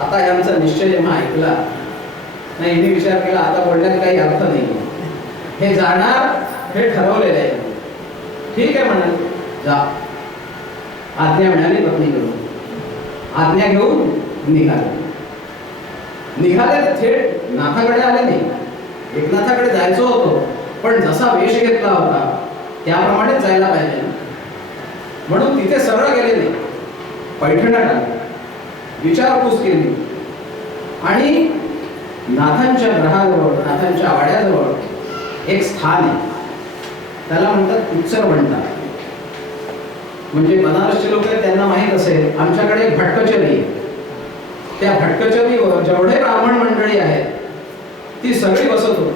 आता यांचा निश्चय जेव्हा ऐकला नाही, मी विचार केला आता बोलण्यात काही अर्थ नाही, हे जाणार हे ठरवलेलं आहे. ठीक आहे म्हणाल, जा. आज्ञा मिळाली पत्नीकडून, आज्ञा घेऊन निघाले. थेट नाथाकडे आले नाही. एकनाथाकडे जायचं होतं, पण जसा वेश घेतला होता त्याप्रमाणे जायला पाहिजे, म्हणून तिथे सरळ गेले नाही, पैठणात आले, विचारपूस केली, आणि नाथांच्या ग्रहाजवळ, नाथांच्या वाड्याजवळ एक स्थान आहे, त्याला म्हणतात उत्सर म्हणतात. म्हणजे बनारसचे लोक आहेत, त्यांना माहीत असेल, आमच्याकडे एक भटकचरी आहे. त्या भटकचरीवर जेवढे ब्राह्मण मंडळी आहेत ती सगळी बसत होती,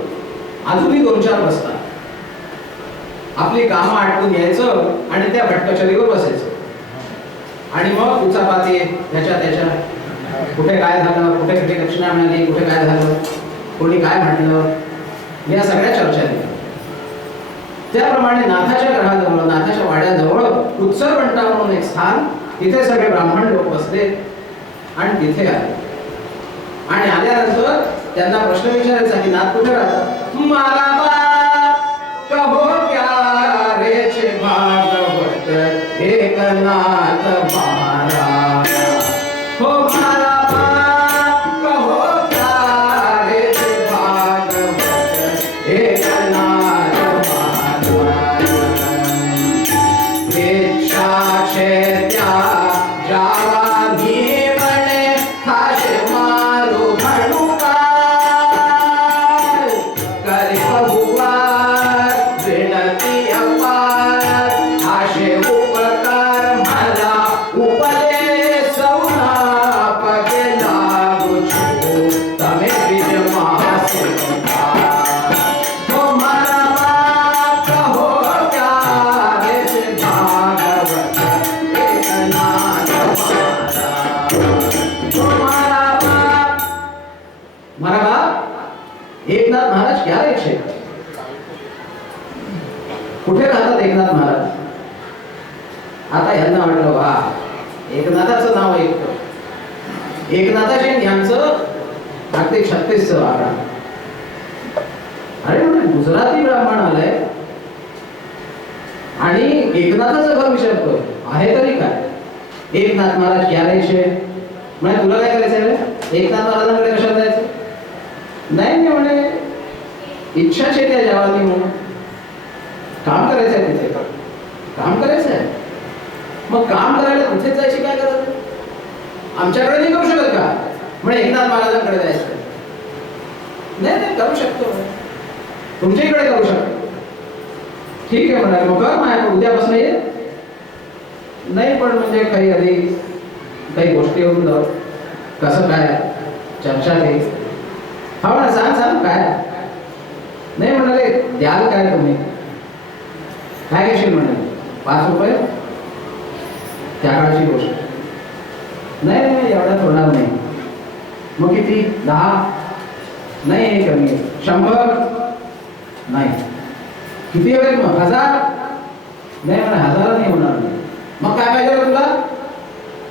अजूनही 2-4 बसतात. आपली कामं आटपून यायचं आणि त्या भटकचरीवर बसायचं, आणि मग उचापाती ह्याच्या त्याच्या, कुठे काय झालं, कुठे कुठे दक्षिणा मिळाली, कुठे काय झालं, कोणी काय म्हटलं, या सगळ्या चर्चा झाल्या. त्याप्रमाणे नाथाच्या ग्रहाजवळ, नाथाच्या वाड्याजवळ उत्सरवंटा म्हणून एक स्थान, तिथे सगळे ब्राह्मण लोक बसले आणि तिथे आले. आणि आल्यानंतर त्यांना प्रश्न विचारायचा की नाथ कुठे राहतात. मारा बाप कहो क्या रे छे भागवत एक नाथ मारा, हो मारा बाप कहो क्या रे छे भागवत एक नाथ मारा. इच्छा छे त्या जावा घी म्हणे खाशे मारू म्हणू का, क्या रे छे? कुठे राहतात एकनाथ महाराज? आता यांना म्हटलं वा, एकनाथाचं नाव ऐकतो. एकनाथाचे यांचं अगदी 36 वाकडा. अरे म्हणजे गुजराती ब्राह्मण आलाय आणि एकनाथाचं घर विचारतोय. आहे तरी काय? एकनाथ महाराज क्या राहायचे? म्हणजे तुला काय करायचंय रे? एकनाथ महाराजांकडे कशाला जायचं? नाही नाही म्हणे, इच्छाच आहे त्या जवानी म्हणून काम करायचंय तिथे. काम करायचंय, मग काम करायला तिथेच जायची काय गरज? आमच्याकडे नाही करू शकत का? म्हणजे एकनाथ महाराजांकडे जायचं. नाही नाही करू शकतो, तुमच्या इकडे करू शकतो. ठीक आहे म्हणाले, मग कर माझ्याकडे उद्यापासून ये. नाही पण म्हणजे काही आधी काही गोष्टी होऊन जाऊ. कसं काय चर्चा केली? हा म्हणा, सांग सांग काय. नाही म्हणाले, द्याल काय तुम्ही? काय घेशील म्हणाले? 5 रुपये. त्या काळची गोष्ट. नाही नाही एवढ्यात होणार नाही. मग किती? 10? नाही कमी आहे. 100? नाही. किती हवे मग? 1000? नाही म्हणे, 1000 नाही होणार. मग काय पाहिजे तुला?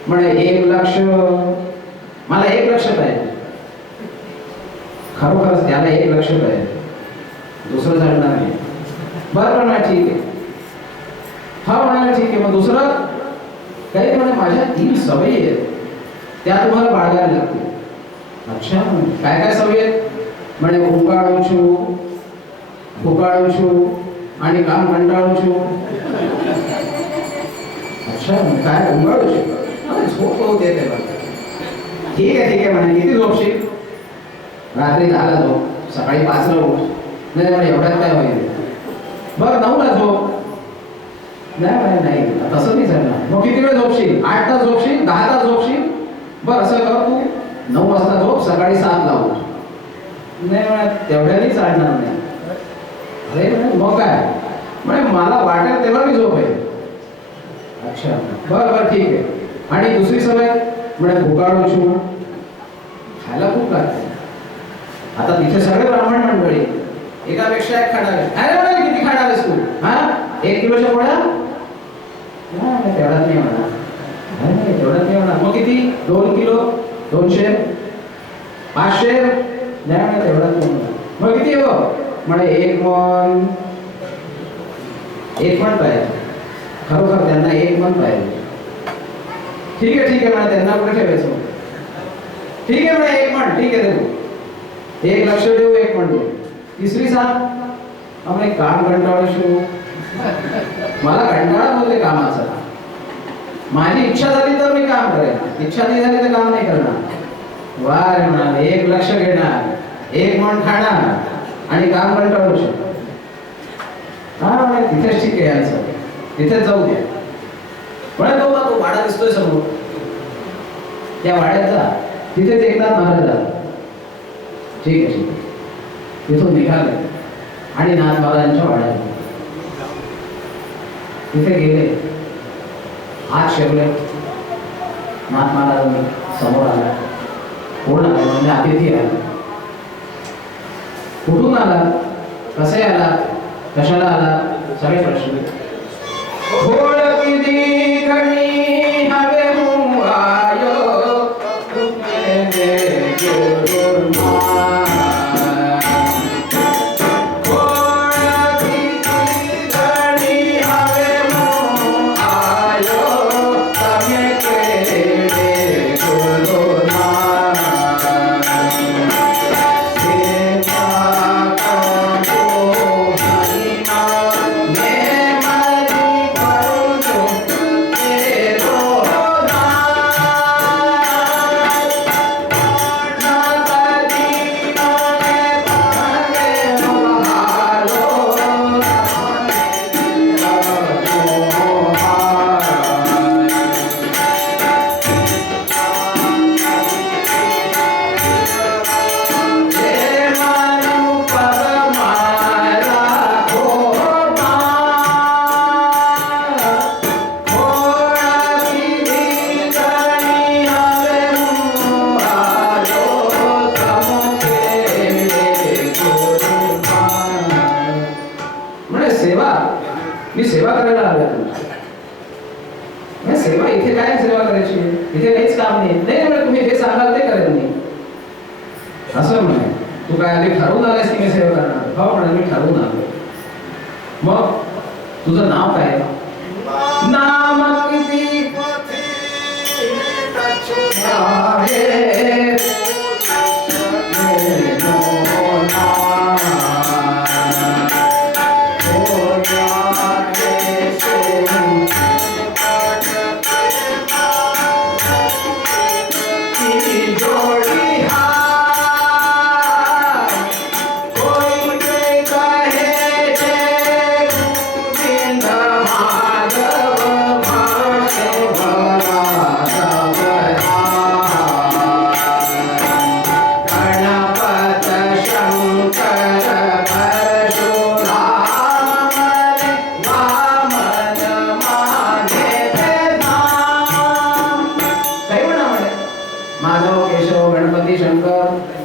म्हणे 1 लक्ष. मला 1 लक्ष पाहिजे. खरोखरच त्याला 1 लक्ष पाहिजे, दुसरं चालणार नाही. बरं म्हणा ठीक आहे. हा म्हणाला ठीक आहे. मग दुसरं काही? म्हणे माझ्या 3 सवयी आहेत, त्या तुम्हाला बाळगायला लागतील. अच्छा, काय काय सवयी आहेत? म्हणे उकाळूशू, फुकाळूशू आणि काम कंटाळूशू. अच्छा, काय उकाळूशू? झोप होऊ देते. ठीक आहे ठीक आहे म्हणे, किती झोपशील? रात्री 10ला झोप, सकाळी 5ला उठ. नाही म्हणे एवढ्यात काय होईल? बरं 9ला झोप. नाही म्हणे नाही, तसं नाही चालणार. मग किती वेळ झोपशील? 8 तास झोपशील? 10 तास झोपशील? बरं असं कर, तू 9 वाजता झोप, सकाळी 7ला उठ. नाही म्हणे तेवढ्याही चालणार नाही. अरे म्हणे मग काय? म्हणे मला वाटेल तेव्हा मी झोप आहे. अच्छा बरं बरं ठीक आहे. आणि दुसरी सवय? म्हणे फुकाळूशू, खायला खूप लागते. आता तिथे सगळे ब्राह्मण मंडळी, एकापेक्षा एक खाणार. अरे म्हणे किती खाणार आहेस तू? हा, 1 किलोच्या पोळ्या? नाही तेवढ्यात नाही होणार. नाही तेवढ्यात नाही होणार. मग किती? 2 किलो? 200? 500? नाही तेवढ्यात नाही होणार. मग किती हो? म्हणे 1 मन. 1 मन पाहिजे. खरोखर त्यांना 1 मन पाहिजे. ठीक आहे ठीक आहे म्हणे, त्यांना कुठे ठेवायचं? ठीक आहे म्हणे 1 मन. ठीक आहे, देऊ 1 लक्ष देऊ, 1 मन देऊ. तिसरी सांग. आम्ही काम कंटाळूशू. मला कंटाळा बोलते कामाचा. माझी इच्छा झाली तर मी काम करेन, इच्छा नाही झाली तर काम नाही करणार. वार म्हणाले 1 लक्ष घेणार, 1 मन खाणार आणि काम कंटाळूशू. हा म्हणे तिथेच ठीक आहे यांचं, तिथेच जाऊ द्या. म्हणे तो वाडा दिसतोय समोर, त्या वाड्यात जा, तिथेच एकनाथ महाराज जा. ठीक आहे ठीक आहे. तिथून निघाले आणि नाथ महाराजांच्या वाड्यात तिथे गेले. हात शेवले. नाथ महाराजांनी समोर आला. कोण आला? म्हणजे अतिथी आला. कुठून आला? कसे आला? कशाला आला? सगळे प्रश्न. करायला आलोय तुमची. सेवा इथे काय सेवा करायची, इथे काहीच काम नाही. नाही म्हणे तुम्ही जे सांगाल ते करेल मी. असं म्हणे तू काय आधी ठरवून आलास की मी सेवा करणार? हो म्हणे मी ठरवून आलो. मग तुझं नाव काय? नाम किती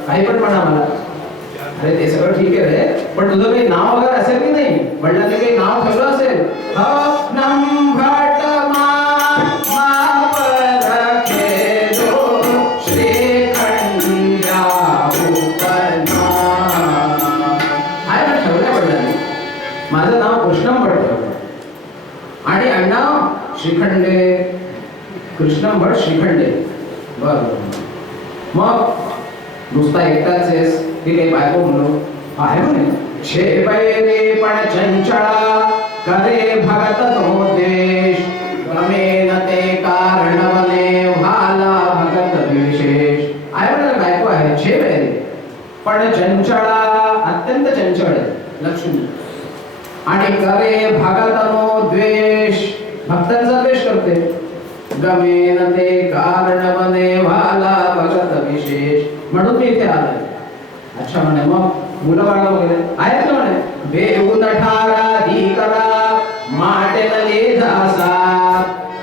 काही पण म्हणा मला. अरे ते सगळं ठीक आहे रे, पण तुझं काही नाव वगैरे असेल की नाही? वडिलांनी काही नाव ठेवलं असेल. माझं नाव कृष्णम भट ठेवलं आणि आडनाव श्रीखंडे, कृष्णम भट श्रीखंडे. बरं, मग नुसता एकटाच आहेस की काही बायको म्हणलो? आहे म्हणे. छे बैरे पण चंचळा करे भगत तो देश, गमेन ते कारण बने व्हाला भगत विशेष. आहे म्हणे बायको आहे, छे बैरे पण चंचळा, अत्यंत चंचळ आहे लक्ष्मी. आणि करे भगतनो द्वेष, भक्तांचा द्वेष करते. गमेन ते कारण बने व्हाला भगत विशेष, म्हणून मी इथे आलोय. अच्छा म्हणे मग मुलं बाळ वगैरे आहेत ना? म्हणे बेऊन ठारा करा माटेले जासा,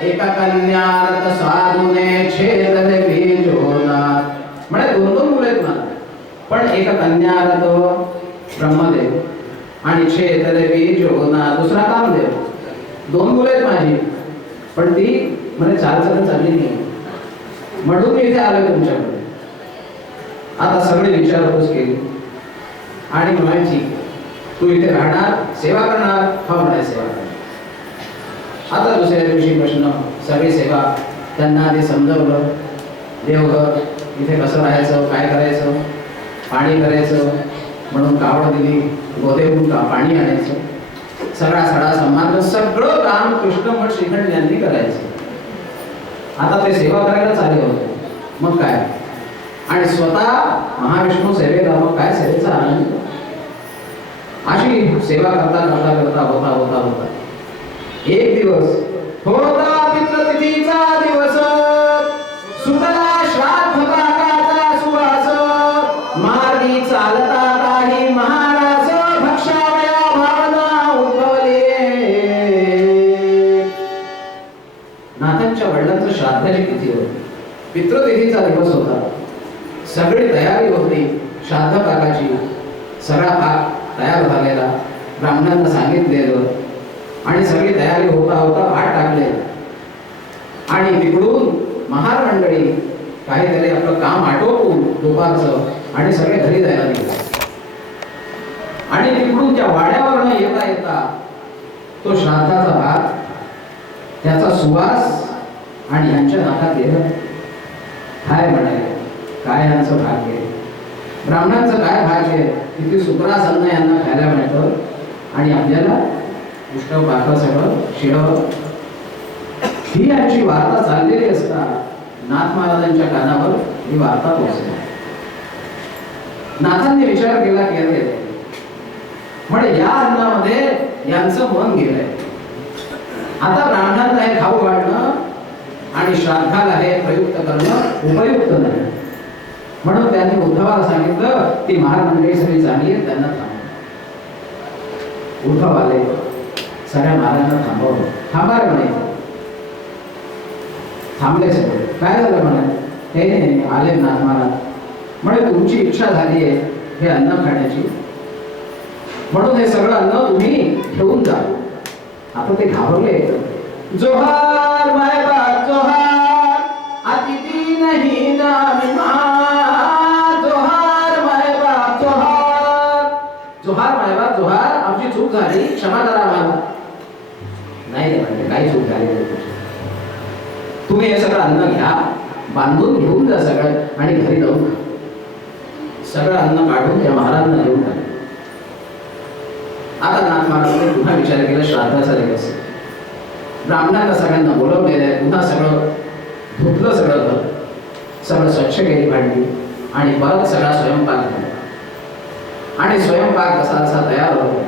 एका कन्यारत साधूने छेदले बीजोनात. म्हणे दोन दोन मुलं आहेत मला, पण एका कन्यारत ब्रह्मदेव आणि छेदले बीजोनात दुसरा कामदेव. दोन मुलं आहेत माझी, पण ती म्हणे चालचाल चालली नाही, म्हणून मी इथे आलोय तुमच्याकडे. आता सगळे विचारपूस केली आणि म्हणायची तू इथे राहणार, सेवा करणार? हा म्हणाय सेवा करणार. आता दुसऱ्या दिवशी प्रश्न, सगळी सेवा त्यांना आधी समजवलं. देवघर इथे कसं राहायचं, काय करायचं, पाणी करायचं म्हणून कावड दिली, गोदेहून पाणी आणायचं, सगळा सडा संभाळलं, सगळं काम कृष्णमठ श्रीखंड यांनी करायचं. आता ते सेवा करायला चालले होते. मग काय, आणि स्वतः महाविष्णू सेवेला, मग काय सेवेचा आनंद. अशी सेवा करता करता करता होता होता होता एक दिवस होता पितृतिथीचा दिवस, सुतला श्राद्ध पाकाचा सुवास, मार्गी चालता काही महाराज भक्षावया भावना उद्भवली. नाथांच्या वडिलांचं श्राद्धाची तिथी होती, पितृतिथीचा दिवस होता. सगळी तयारी होती श्राद्ध पाकाची. सगळा पाक तयार झालेला, ब्राह्मणांना सांगितलेलं आणि सगळी तयारी होता होता भात टाकले. आणि तिकडून महार मंडळी काहीतरी आपलं काम आटोपून दुपारचं आणि सगळे घरी जायला निघाले. आणि तिकडून त्या वाड्यावर येता येता तो श्राद्धाचा भात, त्याचा सुवास आणि यांच्या नाकात गेला. काय म्हणाले, काय यांचं भाग्य, ब्राह्मणांचं काय भाग्य, किती सुग्रास अन्न यांना खायला मिळतं आणि आपल्याला उष्ण पाक सगळं शिळं. ही यांची वार्ता चाललेली असता नाथ महाराजांच्या कानावर ही वार्ता पोहोचली. नाथांनी विचार केला की म्हणजे या अन्नामध्ये यांचं मन गेलंय. आता ब्राह्मणांना हे खाऊ घालणं आणि श्राद्धाला हे प्रयुक्त करणं उपयुक्त नाही. म्हणून त्यांनी उद्धवाला सांगितलं ती महामंडळी सगळी चांगली आहे, त्यांना थांबव. उद्धव आले, सगळ्या महाराजांना थांबवलं. थांबा रे म्हणे. थांबले सगळे. काय झालं म्हणे, हे नाही आले नाथ महाराज म्हणे तुमची इच्छा झाली आहे हे अन्न खाण्याची, म्हणून हे सगळं अन्न तुम्ही घेऊन जा. आता ते घाबरले एकदम. जोहार माय बाप जोहार, अतिथी नाही नामी महार. जोहार माय बाप जोहार. जोहार माय बाप जोहार, आमची चूक झाली, क्षमा करा आम्हाला. नाही रे म्हणजे काही चूक झाली नाही तुमची. तुम्ही हे सगळं अन्न घ्या, बांधून घेऊन जा सगळं आणि घरी जाऊन खा. सगळं अन्न काढून त्या महाराजांना घेऊन टाकलं. आता नाथ महाराजांनी पुन्हा विचार केला श्राद्धाचा दिवस, ब्राह्मणांना सगळ्यांना बोलवलेलं आहे, पुन्हा सगळं धुतलं, सगळं स्वच्छ केली भांडी आणि परत सगळा स्वयंपाक झाला. आणि स्वयंपाक कसा तयार होतो.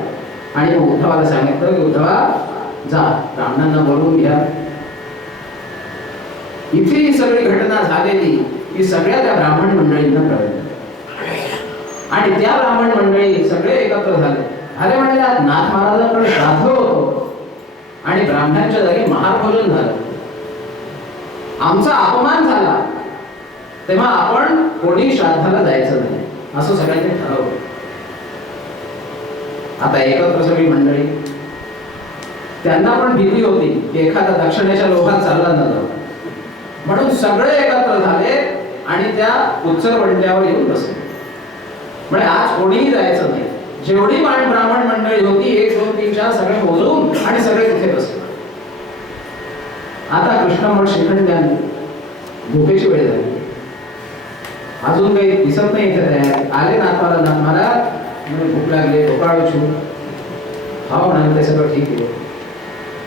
आणि मग उद्धवाला सांगितलं की उद्धवा जा ब्राह्मणांना बोलवून घ्या. इथे ही सगळी घटना झालेली ही सगळ्या त्या ब्राह्मण मंडळींना कळली. आणि त्या ब्राह्मण मंडळी सगळे एकत्र झाले. अरे म्हणजे नाथ महाराजांकडे श्राद्ध होतो आणि ब्राह्मणांच्या जागी महाभोजन झालं, आमचा अपमान झाला, तेव्हा आपण कोणी श्राद्धाला जायचं नाही असं सगळ्यांनी ठरवलं. आता एकत्र सगळी मंडळी, त्यांना पण भीती होती की एखादा दक्षिणेच्या लोकात चालला न जाऊ, म्हणून सगळे एकत्र झाले आणि त्या उत्सव मंडळावर येऊन बसले. म्हणजे आज कोणीही जायचं नाही. जेवढी ब्राह्मण मंडळी होती 1 2 3 4 सगळे मोजून आणि सगळे तिथे बसले. आता कृष्णमठ श्रीखंडाने झोपेची वेळ झाली, अजून काही दिसत नाही इथे तयार. आले नाथमाला भूक लागली, झोपाळू छू हा म्हणाले ते सगळं ठीक आहे,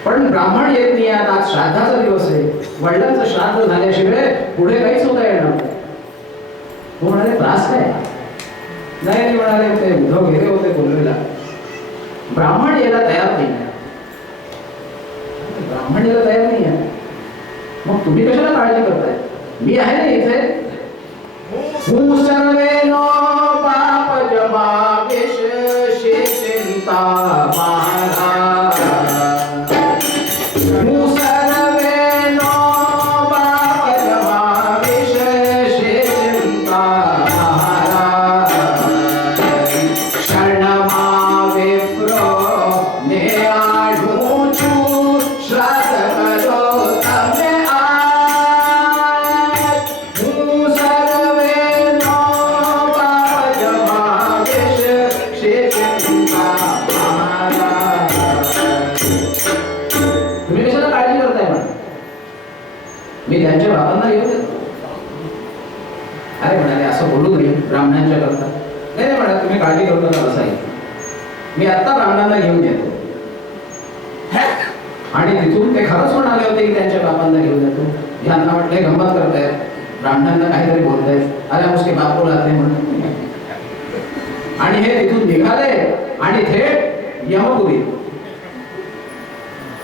पण ब्राह्मण येत नाही. आज श्राद्धाचा दिवस आहे, वडिलांचं श्राद्ध झाल्याशिवाय पुढे काहीच होता येणार नाही. तो म्हणाले त्रास काय नाही म्हणाले, ते उद्धव गेले होते बोलवेला, ब्राह्मण यायला तयार नाही. ब्राह्मण यायला तयार नाही आहे, मग तुम्ही कशाला काळजी करताय, मी आहे ना इथे. सर्वेनो पाप जमावेश शेषिता महाराज. सर्वेनो पाप जमावेश शेषिता महाराज. शरणमा विप्रो ने आढूचू श्राद्ध करो तमे मी त्यांच्या बाबांना घेऊन येतो. अरे म्हणाले असं बोलू नये ब्राह्मणांच्या करता. नाही म्हणा तुम्ही काळजी करू नका, बसाई मी आता ब्राह्मणांना घेऊन येतो. आणि तिथून ते खरंच म्हणाले होते की त्यांच्या बाबांना घेऊन येतो. यांना म्हटले गंमत करतायत, ब्राह्मणांना काहीतरी बोलतायत, अरे उसके बाप को लाते म्हणून. आणि हे तिथून निघाले आणि थेट यमपुरी.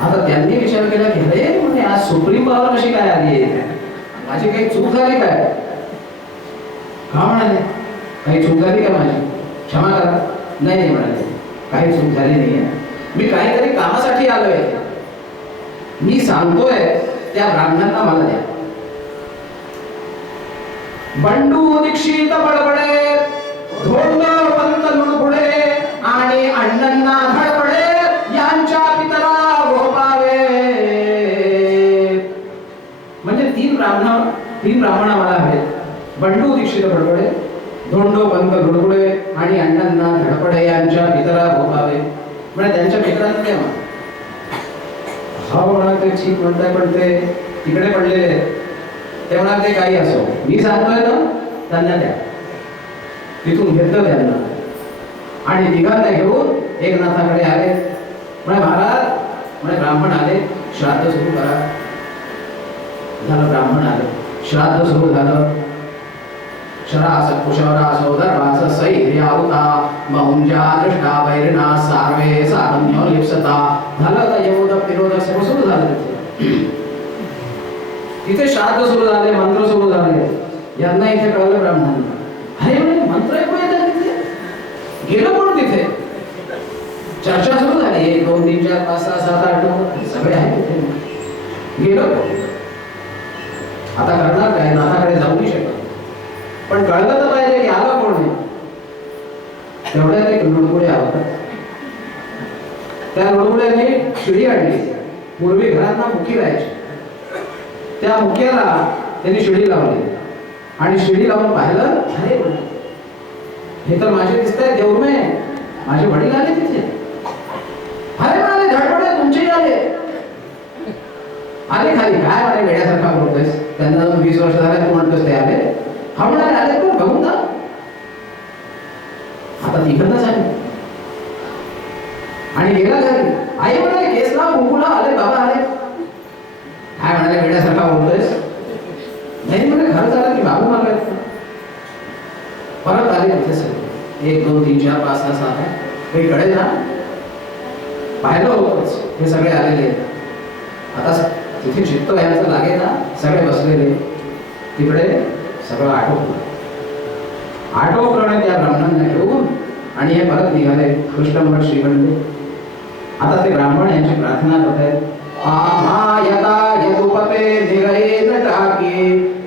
आता त्यांनी विचार केला की अरे म्हणजे आज सुप्रीम पॉवर कशी काय आली, माझी काही चूक झाली काय. का म्हणाले काही चूक झाली का माझी, क्षमा करा. नाही म्हणाले काही चूक झाली नाहीये, मी काहीतरी कामासाठी आलोय, मी सांगतोय त्या ब्राह्मणांना मला द्या. बंडू दीक्षित बडबडे, धोंड पंत लुडबुडे आणि अण्णांना धडपडे यांच्या पितरा गोपावे. म्हणजे तीन ब्राह्मण आम्हाला आहेत. बंडू दीक्षित बडबडे, धोंडो पंत लुडबुडे आणि अण्णांना धडपडे यांच्या पितरा गोपावे. म्हणजे त्यांच्या मित्रांना द्या. हा म्हणा ते ठीक म्हणताय, पण ते तिकडे पडलेले ते म्हणा ते काही असो, मी सांगतोय ना त्यांना द्या. तिथून घेतलं त्यांना आणि तिघांना घेऊन एकनाथाकडे आले. म्हणजे महाराज म्हणजे ब्राह्मण आले, श्राद्ध सुरू करा. झालं, ब्राह्मण आले, श्राद्ध सुरू झालं. शरास कुशरास उदरवास सैर्य आवता मौंजा दृष्टा वैरिणा सार्वे साधन्यो लिप्सता. झालं तर यमोद विरोध सर्व सुरू झालं. तिथे श्राद्ध सुरू झाले, मंत्र सुरू झाले. यांना इथे कळलं ब्राह्मणांना, अरे म्हणजे मंत्र ऐकू येतात तिथे. गेलो पण तिथे चर्चा सुरू झाली. 1 2 3 4 5 6 7 8 9 सगळे आहे तिथे. गेलो आता करणार काय, नाथाकडे जाऊ नाही शकत, पण कळलं तर पाहिजे की आला कोण आहे. तेवढ्यात एक लुडबुडे आला. त्या लुडबुड्याने शिडी आणली. पूर्वी घरांना मुकी राहायची, त्या मुक्याला त्यांनी शिडी लावली आणि शिडी लावून पाहिलं, अरे हे तर माझे दिसतंय देवमे, माझे वडील आले तिथे. अरे म्हणाले धडपडे तुमचे आले. आले खाली, काय म्हणे वेड्यासारखा बोलतोयस, त्यांना 20 वर्ष झाले तू म्हणतोस ते आले. हा म्हणाले आले तर बघून जा. आता तिकडनं झाली आणि गेला घरी. आई म्हणाले केसला कुंकुला आले बाबा आले. काय म्हणाले वेड्यासारखा बोलतोयस. नाही म्हणे घर झालं की बाबू मारले. परत आले तिथे सगळे 1 2 3 4 5 6 7 काही कळेल ना. पाहिलं होतंच हे सगळे आलेले. आता तिथे चित्त यांचं लागे ना, सगळे बसलेले. तिकडे सगळं आटोपणे त्या ब्राह्मणांना घेऊन आणि हे परत निघाले कृष्णमठ श्रीखंडे. आता ते ब्राह्मण यांची प्रार्थना करत आहेत. आम्हा यदा यदुपते निरयेन टाकी,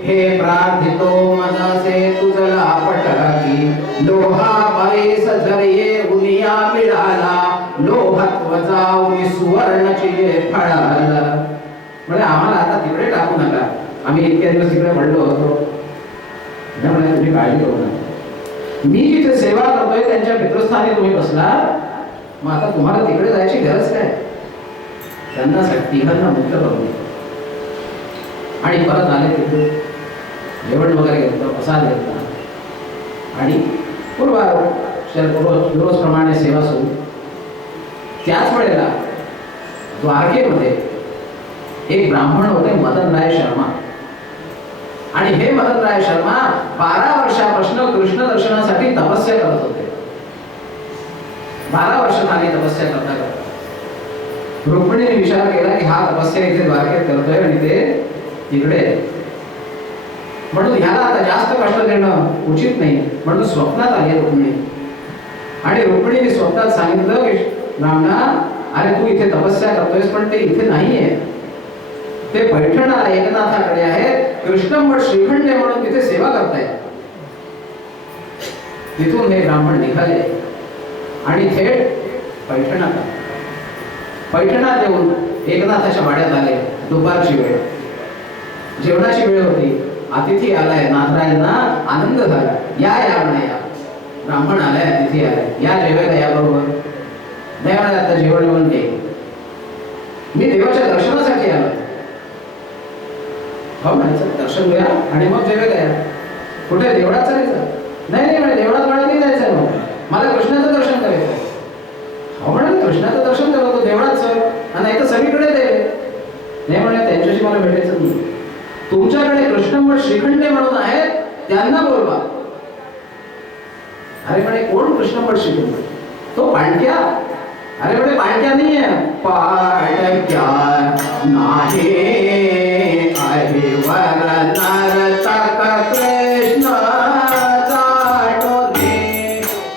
हे प्रार्थितो मनसे तुझला पटकी. लोहा परेस झरिये उनिया मिळाला, लोहत्व जाऊन सुवर्णची फळाला. म्हणजे आम्हाला आता तिकडे टाकू नका, आम्ही इतक्या दिवस तिकडे पडलो होतो. त्यामुळे तुम्ही काळजी करू नका. मी जिथे सेवा करतोय त्यांच्या पितृस्थानी तुम्ही बसला, मग आता तुम्हाला तिकडे जायची गरज काय. त्यांना तिघांना मुक्त करून दिलं आणि परत आले. तिथे जेवण वगैरे घेतलं, प्रसाद घेतला आणि रोजप्रमाणे सेवा सुरू. त्याच वेळेला द्वारकेमध्ये एक ब्राह्मण होते मदनराय शर्मा. आणि हे मदनराय शर्मा 12 वर्षापासून कृष्ण दर्शनासाठी तपस्या करत होते. 12 वर्ष झाली तपस्या करता करता रुक्मिणीने विचार केला की हा तपस्या इथे द्वारकेत करतोय आणि ते तिकडे, म्हणून ह्याला आता जास्त कष्ट देणं उचित नाही. म्हणून स्वप्नात आली रुक्मिणी आणि रुक्मिणीने स्वप्नात सांगितलं की ब्राह्मणा, अरे तू इथे तपस्या करतोयस पण ते इथे नाहीये, ते पैठणाला एकनाथाकडे आहे. कृष्णमठ श्रीखंडे म्हणून तिथे सेवा करतायत. तिथून हे ब्राह्मण निघाले आणि थेट पैठणात येऊन एकनाथाच्या वाड्यात आले. दुपारची वेळ, जेवणाची वेळ होती. अतिथी आलाय. नाथरायांना आनंद झाला. या या म्हणे, या ब्राह्मण आलाय, अतिथी आलाय, या जेवायला या बरोबर. नाही म्हणे आता जेवण जेवण घे, मी देवाच्या दर्शनासाठी आलो. हो म्हणायचं, दर्शन घ्या आणि मग जेवायला या. कुठे देवळात चालायचं? नाही नाही म्हणे, देवळात मला नाही जायचं, मला कृष्णाचं दर्शन करायचं. हो म्हणाले, कृष्णाचं दर्शन करतो देवळात सर, नाही तर सगळीकडे दे. नाही म्हणे, त्यांच्याशी मला भेटायचं नाही. तुमच्याकडे कृष्णमठ श्रीखंडे म्हणून आहेत, त्यांना बोलवा. अरे म्हणे, कोण कृष्णमठ श्रीखंडे? तो पांडक्या. अरे म्हणे, पांडक्या नाहीये, पांडक्या नाही आहे वर नर्तक कृष्ण जाटोने,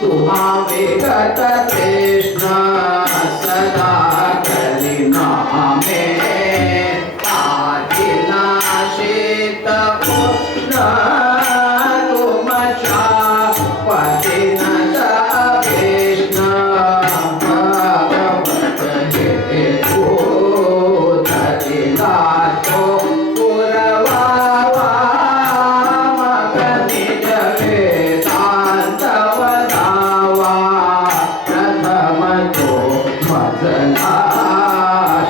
तुम्हा वेगत कृष्ण सदा करी नामे, पाहिला शीत उष्ण तुमच्या पतिनच कृष्ण भगवत हे भूतलीला तो पुरवावा, मग निज वेदांत वदावा, प्रथम तो भजला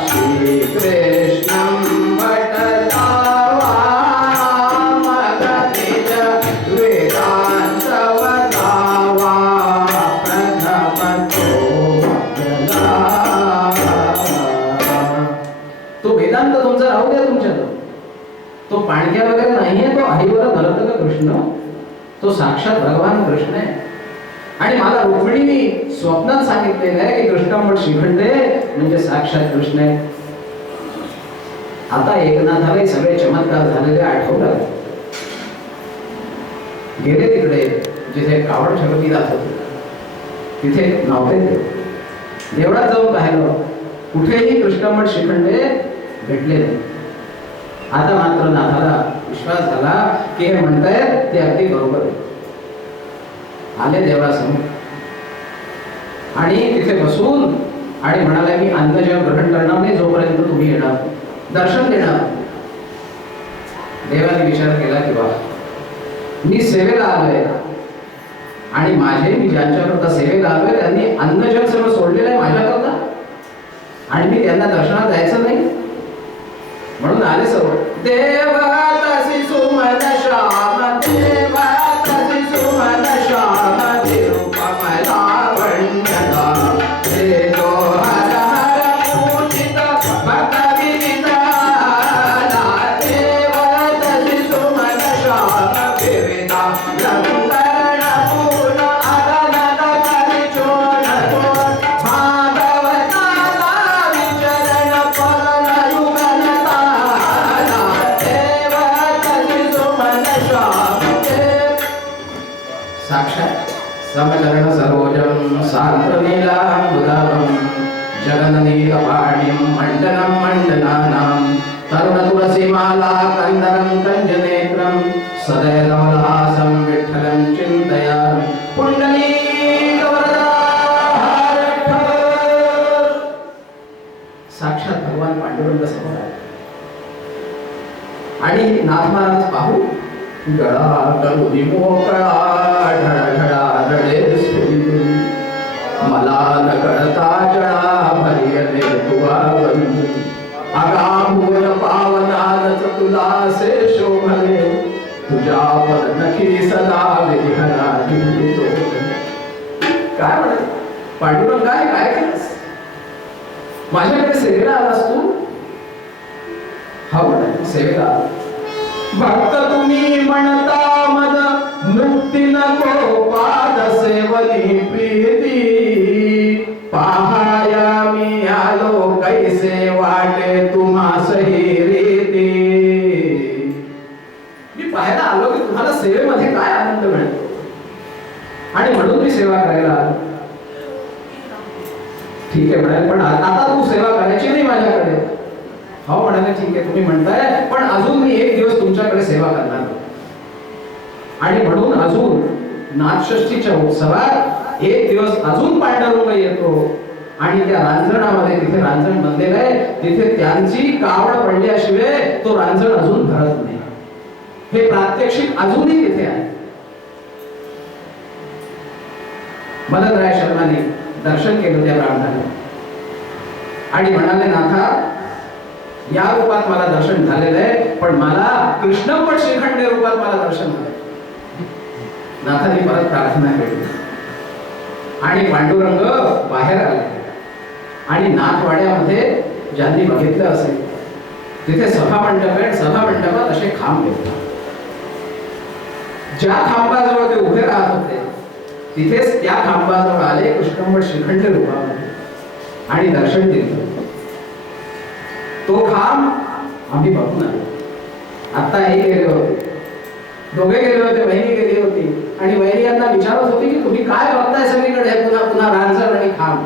श्रीकृष्णं भटलावा, मग निज वेदांत वदावा, प्रथम तो भजला. तो वेदांत तुमचा राहू द्या तुमच्यात. तो पाणक्या वगैरे नाहीये, तो हरिवर नर्तक कृष्ण, तो साक्षात भगवान कृष्ण आहे. आणि मला रुक्मिणीने स्वप्नात सांगितलेलं आहे की कृष्णमठ श्रीखंडे म्हणजे साक्षात कृष्ण आहे. आता एकनाथाला सगळे चमत्कार झालेले आठवलं. गेले तिकडे जिथे कावड ठेवली जात होती, तिथे नव्हते ते. देवळात जाऊन पाहिलं, कुठेही कृष्णमठ श्रीखंडे भेटले नाही. आता मात्र नाथाला विश्वास झाला की हे म्हणतायत ते अगदी बरोबर आहे. आले देवळासमोर आणि तिथे बसून आणि म्हणाला मी अन्नजल ग्रहण करणार नाही जोपर्यंत तुम्ही येणार, दर्शन देणार. देवाने विचार केला की बाबा मी सेवेला आलोय आणि मी ज्यांच्याकरता सेवेला आलोय त्यांनी अन्नजल सगळं सोडलेलं आहे माझ्याकरता आणि मी त्यांना दर्शनात जायचं नाही म्हणून आले सर्व. देवातसी सुमन श्याम देवातसी सुमन श्याम निरुपमला वंदना देवो हर हर पूजित भक्त विनिताला देवातसी सुमन श्याम विविधा लंकरण पूर्ण अगणन करिचोन भागवताला विचरण परन युगनता देवातसी सुमन श्याम साक्षात समचरण सरोजम सान्द्रनीलाम्बुदाभं जगन्नीलपाणिं मण्डनं मण्डनानां तरुणतुलसीमाला कन्दरं कञ्जनेत्रं सदैवलहासं विठ्ठलं चिन्तयामि. पुण्डलीकवरदा साक्षात भगवान पांडुरंग समोर आहे आणि नाथ महाराज पाहू गळा करुणी मोकळा ढळढळा रडे स्फुरित मला न कळता जळा भरियले तुवा बंधू आगा भुवन पावनानच तुला से शोभले तुझ्या पद नखी सदा विधिहरा जिंतो. काय म्हणत पांडुरंग काय केलंस माझ्याकडे सेवेला आलास तू? हा म्हणत सेवेला भक्त तुम्ही म्हणता मद मुक्ती नको पाद सेवनी प्रीती पाहाया मी आलो कैसे वाटे तुम्हासही रीती. मी पाहायला आलो की तुम्हाला सेवेमध्ये काय आनंद मिळतो आणि म्हणून मी सेवा करायला आलो. ठीक आहे म्हणाल पण आता तू सेवा करायची नाही माझ्याकडे. हो म्हणाले ठीक आहे तुम्ही म्हणताय पण अजून मी एक दिवस तुमच्याकडे सेवा करणार आणि म्हणून अजून नाथषष्ठीच्या उत्सवात एक दिवस अजून पांडुरंग येतो आणि त्या रांजणामध्ये तिथे रांजण बनलेलं आहे तिथे त्यांची कावड पडल्याशिवाय तो रांजण अजून भरत नाही. हे प्रात्यक्षिक अजूनही तिथे आहे. मदनराय शर्माने दर्शन केलं त्या ब्राह्मणाने आणि म्हणाले नाथा या रूपात मला दर्शन झालेलं आहे पण मला कृष्णपट श्रीखंड रूपात मला दर्शन झालं. नाथाने परत प्रार्थना केली आणि पांडुरंग बाहेर आले आणि नाथवाड्यामध्ये ज्यांनी बघितलं असेल तिथे सभा मंडप आहे. सभा मंडपात असे खांब होते. ज्या खांबाजवळ ते उभे राहत होते तिथेच त्या खांबाजवळ आले कृष्णपट श्रीखंड रूपामध्ये आणि दर्शन दिलं. तो खांब आम्ही बघून आलो. आता हे गेले होते दोघे गेले होते बहिणी गेली होती आणि बहिणी यांना विचारत होती की तुम्ही काय बघताय सगळीकडे पुन्हा पुन्हा रांजण आणि खांब.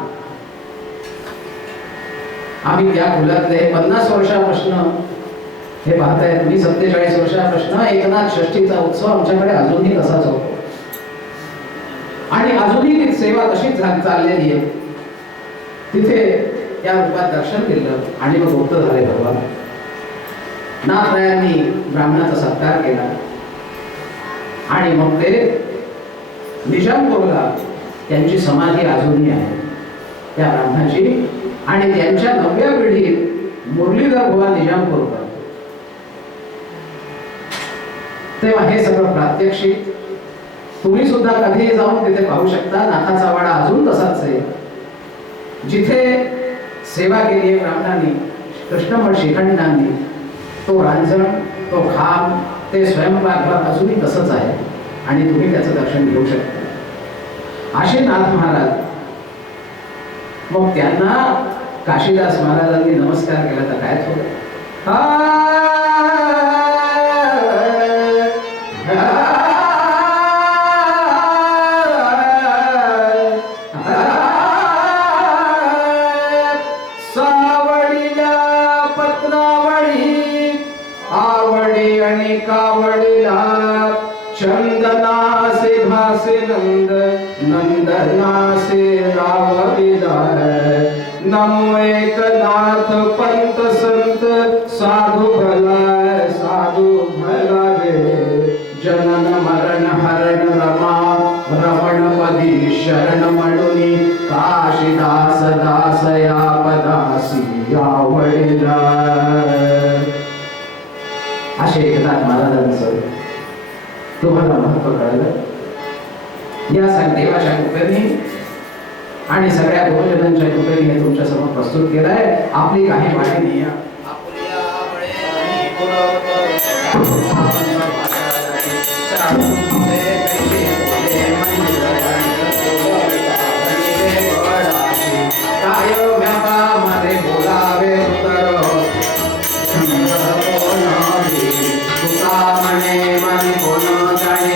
आम्ही त्या कुलातले 50 वर्षापासून हे पाहताय तुम्ही 47 वर्षापासून एकनाथ षष्ठीचा उत्सव आमच्याकडे अजूनही तसाच होतो आणि अजूनही ती सेवा तशीच चाललेली आहे. तिथे या रूपात दर्शन केलं आणि मग मुक्त झाले भगवान. नाथरायांनी ब्राह्मणाचा सत्कार केला आणि मग ते निजामपूरला त्यांची समाधी अजूनही आहे त्या ब्राह्मणाची आणि त्यांच्या 9व्या पिढीत मुरलीधर बुवा निजामपूरकर. तेव्हा हे सगळं प्रात्यक्षिक तुम्ही सुद्धा कधीही जाऊन तिथे पाहू शकता. नाथाचा वाडा अजून तसाच आहे. जिथे सेवा केली आहे ब्राह्मणांनी कृष्णपट श्रीखंडांनी तो रांजण तो खांब ते स्वयंपाकघर अजूनही तसंच आहे आणि तुम्ही त्याचं दर्शन घेऊ शकता. असे नाथ महाराज. मग त्यांना काशीदास महाराजांनी नमस्कार केला तर काय थोडं चंदनासे भासे नंद नंदनासे राव विदार नाम एकनाथ पंत संत साधु भला रे जनन मरण हरण रमा रमण पदी शरण म्हणुनी काशीदास दास या पदासी आवडला. असे एकनाथ महाराजांचं तुम्हाला महत्व कळलं. या देवाच्या कृपेने आणि सगळ्या गुरुजनांच्या कृपेने तुमच्या समोर प्रस्तुत केलाय. आपली काही वाणी बोलावे मने मन कोण जाणे